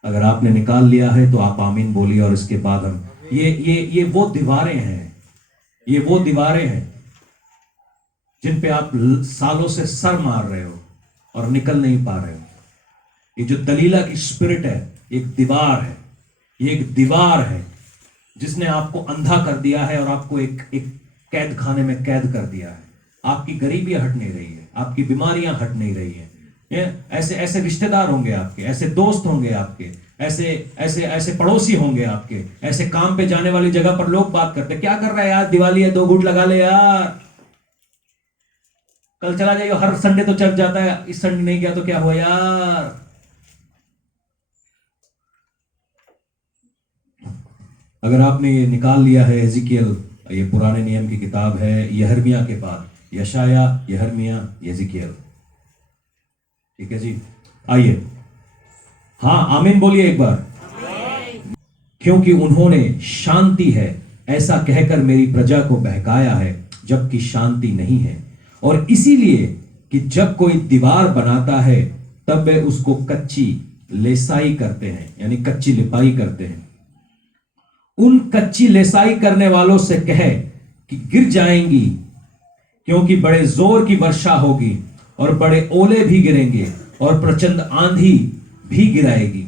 अगर आपने निकाल लिया है तो आप आमीन बोलिए। और इसके बाद हम ये वो दीवारें हैं, ये वो दीवारें हैं जिन पे आप सालों से सर मार रहे हो और निकल नहीं पा रहे हो। ये जो दलीला की स्पिरिट है, एक दीवार है, ये एक दीवार है जिसने आपको अंधा कर दिया है और आपको एक कैद खाने में कैद कर दिया है। आपकी गरीबियां हट नहीं रही है, आपकी बीमारियां हट नहीं रही है। ऐसे ऐसे रिश्तेदार होंगे आपके, ऐसे दोस्त होंगे आपके, ऐसे ऐसे ऐसे पड़ोसी होंगे आपके, ऐसे काम पे जाने वाली जगह पर लोग बात करते, क्या कर रहा है यार, दिवाली है 2 घूंट लगा ले यार, कल चला जाइए, हर संडे तो चर्च जाता है, इस संडे नहीं गया तो क्या हुआ यार। अगर आपने ये निकाल लिया है, एजिकियल, ये पुराने नियम की किताब है, यहर्मिया के बाद यशाया, यहर्मिया, एजिकियल, ठीक है जी। आइए, हाँ आमीन बोलिए एक बार। क्योंकि उन्होंने शांति है ऐसा कहकर मेरी प्रजा को बहकाया है, जबकि शांति नहीं है। और इसीलिए कि जब कोई दीवार बनाता है तब वे उसको कच्ची लेसाई करते हैं, यानी कच्ची लिपाई करते हैं। उन कच्ची लेसाई करने वालों से कहे कि गिर जाएंगी, क्योंकि बड़े जोर की वर्षा होगी और बड़े ओले भी गिरेंगे और प्रचंड आंधी भी गिराएगी।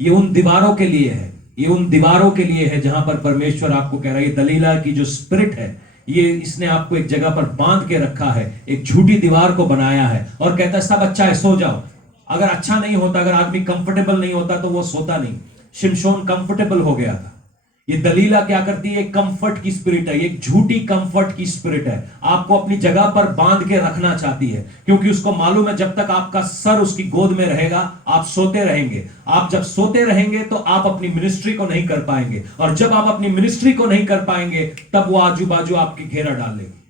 ये उन दीवारों के लिए है, ये उन दीवारों के लिए है जहां पर परमेश्वर आपको कह रहा है, ये दलीला की जो स्पिरिट है, ये इसने आपको एक जगह पर बांध के रखा है, एक झूठी दीवार को बनाया है और कहता है सब अच्छा है, सो जाओ। अगर अच्छा नहीं होता, अगर आदमी कंफर्टेबल नहीं होता तो वो सोता नहीं। शिमशोन कंफर्टेबल हो गया था। ये दलीला क्या करती है, कंफर्ट की स्पिरिट है, एक झूठी कंफर्ट की स्पिरिट है। आपको अपनी जगह पर बांध के रखना चाहती है, क्योंकि उसको मालूम है जब तक आपका सर उसकी गोद में रहेगा आप सोते रहेंगे। आप जब सोते रहेंगे तो आप अपनी मिनिस्ट्री को नहीं कर पाएंगे, और जब आप अपनी मिनिस्ट्री को नहीं कर पाएंगे तब वो आजू बाजू आपकी घेरा डाल लेगी।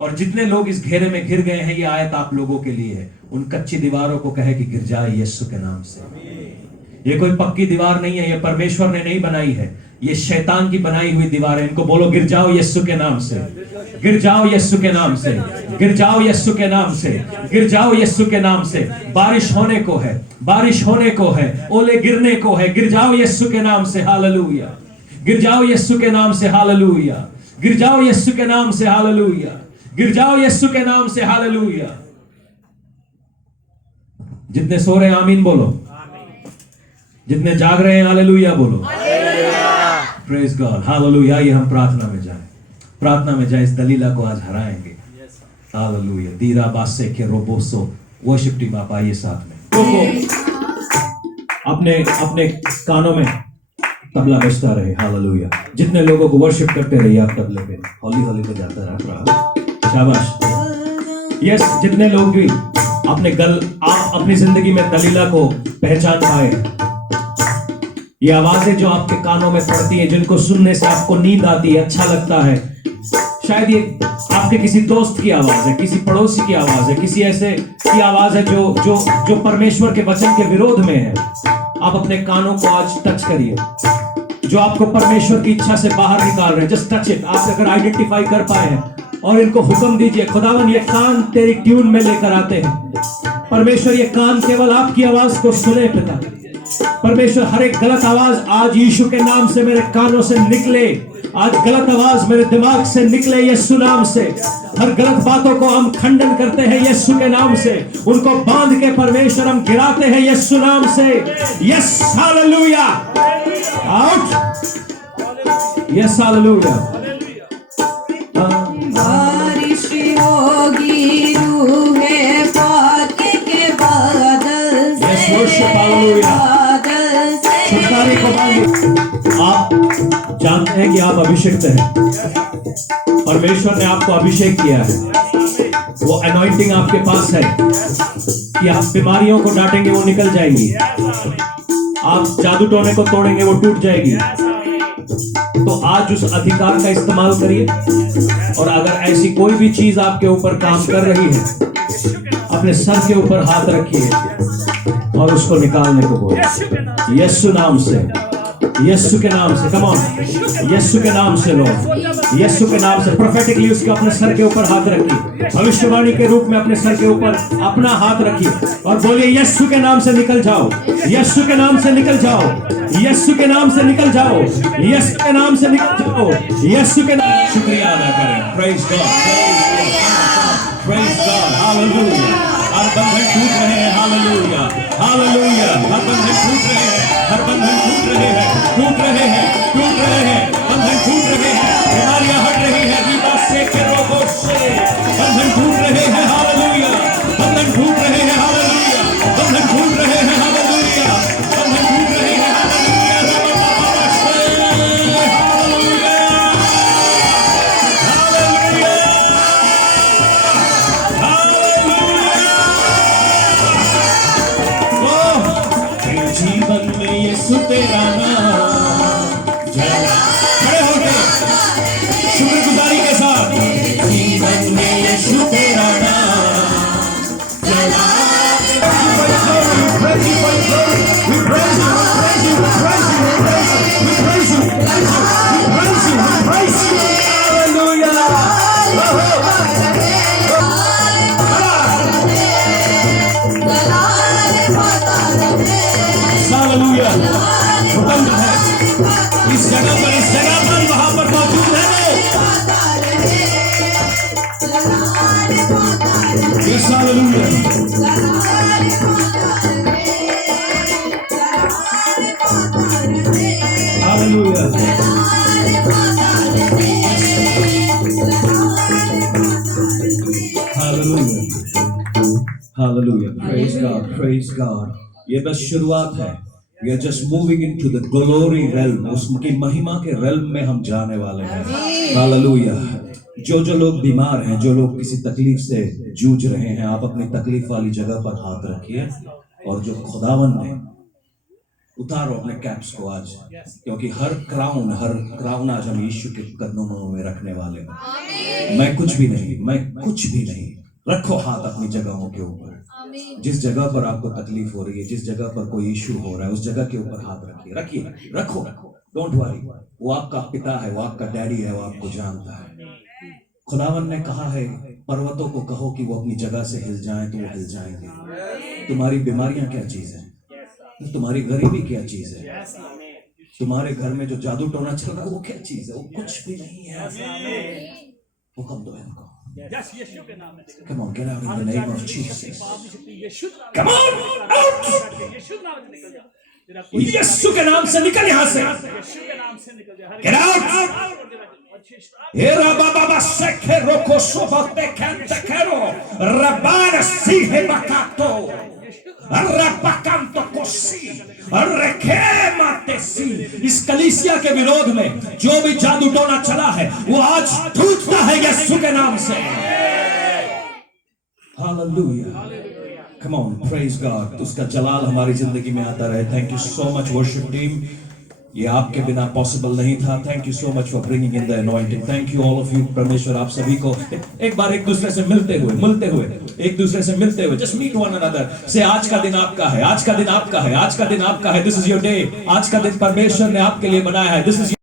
और जितने लोग इस घेरे में घिर गए हैं, ये आयत आप लोगों के लिए है। उन कच्ची दीवारों को कहे कि गिर जाए यीशु के नाम से। ये कोई पक्की दीवार नहीं है, ये परमेश्वर ने नहीं बनाई है, ये शैतान की बनाई हुई दीवार है। इनको बोलो गिर जाओ यीशु के नाम से, गिर जाओ यीशु के नाम से, गिर जाओ यीशु के नाम से, गिर जाओ यीशु के नाम से। बारिश होने को है, बारिश होने को है, ओले गिरने को है, गिर जाओ यीशु के नाम से, हालेलुया। गिर जाओ यीशु के नाम से, हालेलुया। गिर जाओ यीशु के नाम से, हालेलुया। गिर जाओ यीशु के नाम से, हालेलुया। जितने सो रहे हैं आमीन बोलो, जितने जाग रहे हैं हालेलुया बोलो, प्रेज गॉड, हालेलुया। ये हम प्रार्थना में जाएं, प्रार्थना में जाएं, इस दलीला को आज हराएंगे, हालेलुया। दीरा बासे के रोबोसो, वर्शिप टीम आप आइए साथ में। अपने अपने कानों में तबला बजता रहे, हालेलुया। जितने लोगों को वर्शिप करते रहिए आप तबले पे, हौली हौली पे जाता रहा, शाबाश। यस, जितने लोग भी आप अपनी जिंदगी में दलीला को पहचान पाए, ये आवाजें जो आपके कानों में पड़ती है, जिनको सुनने से आपको नींद आती है, अच्छा लगता है, शायद ये आपके किसी दोस्त की आवाज है, किसी पड़ोसी की आवाज है, किसी ऐसे की आवाज है जो परमेश्वर के वचन के विरोध में है। आप अपने कानों को आज टच करिए, जो आपको परमेश्वर की इच्छा से बाहर निकाल रहे हैं, जस्ट टच इट। आप अगर आइडेंटिफाई कर पाए हैं और इनको हुक्म दीजिए, खुदावन ये कान तेरी ट्यून में लेकर आते हैं। परमेश्वर ये कान केवल आपकी आवाज को सुने पिता। परमेश्वर हर एक गलत आवाज आज यीशु के नाम से मेरे कानों से निकले, आज गलत आवाज मेरे दिमाग से निकले यीशु नाम से। हर गलत बातों को हम खंडन करते हैं यीशु के नाम से, उनको बांध के परमेश्वर हम गिराते हैं यीशु नाम से। Yes hallelujah, out, yes hallelujah. बारिश होगी रूहे पाके के बादल से, यस वर्शिप हालेलुया। बादल से छुटकारे को मांगो। आप जानते हैं कि आप अभिषिक्त हैं। परमेश्वर ने आपको अभिषेक किया है। वो अनॉइंटिंग आपके पास है कि आप बीमारियों को डांटेंगे वो निकल जाएंगी, आप जादू टोने को तोड़ेंगे वो टूट जाएगी। तो आज उस अधिकार का इस्तेमाल करिए, और अगर ऐसी कोई भी चीज आपके ऊपर काम कर रही है, अपने सर के ऊपर हाथ रखिए और उसको निकालने को बोलिए यीशु नाम से, यीशु के नाम से। कम ऑन, यीशु के नाम से लो, यीशु के नाम से। प्रोफेटिकली उसके अपने सर के ऊपर हाथ रखिए, भविष्यवाणी के रूप में अपने सर के ऊपर अपना हाथ रखिए और बोलिए यीशु के नाम से निकल जाओ, यीशु के नाम से निकल जाओ, यीशु के नाम से निकल जाओ, यीशु के नाम से निकल जाओ, यीशु के नाम। शुक्रिया अदा करें। Praise God, praise God, hallelujah. हर बंधन टूट रहे हैं, हालेलुया, हालेलुया। हर बंधन टूट रहे हैं, हर बंधन टूट रहे हैं, टूट रहे हैं, टूट रहे हैं, बंधन टूट रहे हैं, बीमारियां हट रही हैं, रीबा से के रोगों से बंधन टूट रहे हैं, हालेलुया, बंधन टूट रहे हैं, हालेलुया, बंधन टूट रहे हैं, हालेलुया, बंधन टूट रहे हैं, हालेलुया, जीवन में यीशु तेरा नाम। खड़े होके शुक्रगुजारी के साथ, जीवन में यीशु तेरा नाम। हालेलुया। हुक्म है इस जगह पर वहां पर मौजूद है वो। Hallelujah, hallelujah, hallelujah, hallelujah. Praise God, praise God. ये बस शुरुआत है। We are just moving into the glory realm, उसकी महिमा के realm में हम जाने वाले हैं। हालेलुया। जो लोग बीमार हैं, जो लोग किसी तकलीफ से जूझ रहे हैं, आप अपनी तकलीफ वाली जगह पर हाथ रखिए और जो खुदावन ने उतारो अपने कैप्स को आज, क्योंकि हर क्राउन आज हम यीशु के कदमों में रखने वाले हैं। मैं कुछ भी नहीं। रखो हाथ अपनी जगहों के ऊपर। जिस जगह पर आपको तकलीफ हो रही है, जिस जगह पर कोई इश्यू हो रहा है, उस जगह के ऊपर हाथ रखो। डोंट वरी, वो आपका पिता है, वो आपका डैडी है, वो आपको जानता है। खुदावन ने कहा है पर्वतों को कहो कि वो अपनी जगह से हिल जाएं, तो वो हिल जाएंगे। तुम्हारी बीमारियां क्या चीज है? तुम्हारी गरीबी क्या चीज है? तुम्हारे घर में जो जादू टोना चल रहा है वो क्या चीज है? वो कुछ भी नहीं है। हुक्म दो इनको। Come on, get out in the name of Jesus. Come on, out. यीशु के नाम से निकल यहाँ से। Get out. Era baba seke roko sofote kante kero rabana sihe bakato rapakanto kosi rekema tesi। इस कलीसिया के विरोध में जो भी जादू टोना चला है वो आज टूटता है यीशु के नाम से। Hallelujah. Come on, praise God। उसका जलाल हमारी जिंदगी में आता रहे। Thank you so much worship team। ये आपके बिना पॉसिबल नहीं था। Thank you so much for bringing in the anointing. Thank you all of you. परमेश्वर आप सभी को एक बार एक दूसरे से मिलते हुए जस्ट मीट वन अनदर से आज का दिन आपका है, आज का दिन आपका है, आज का दिन आपका है। This is your day. आज का दिन परमेश्वर ने आपके लिए बनाया है। This is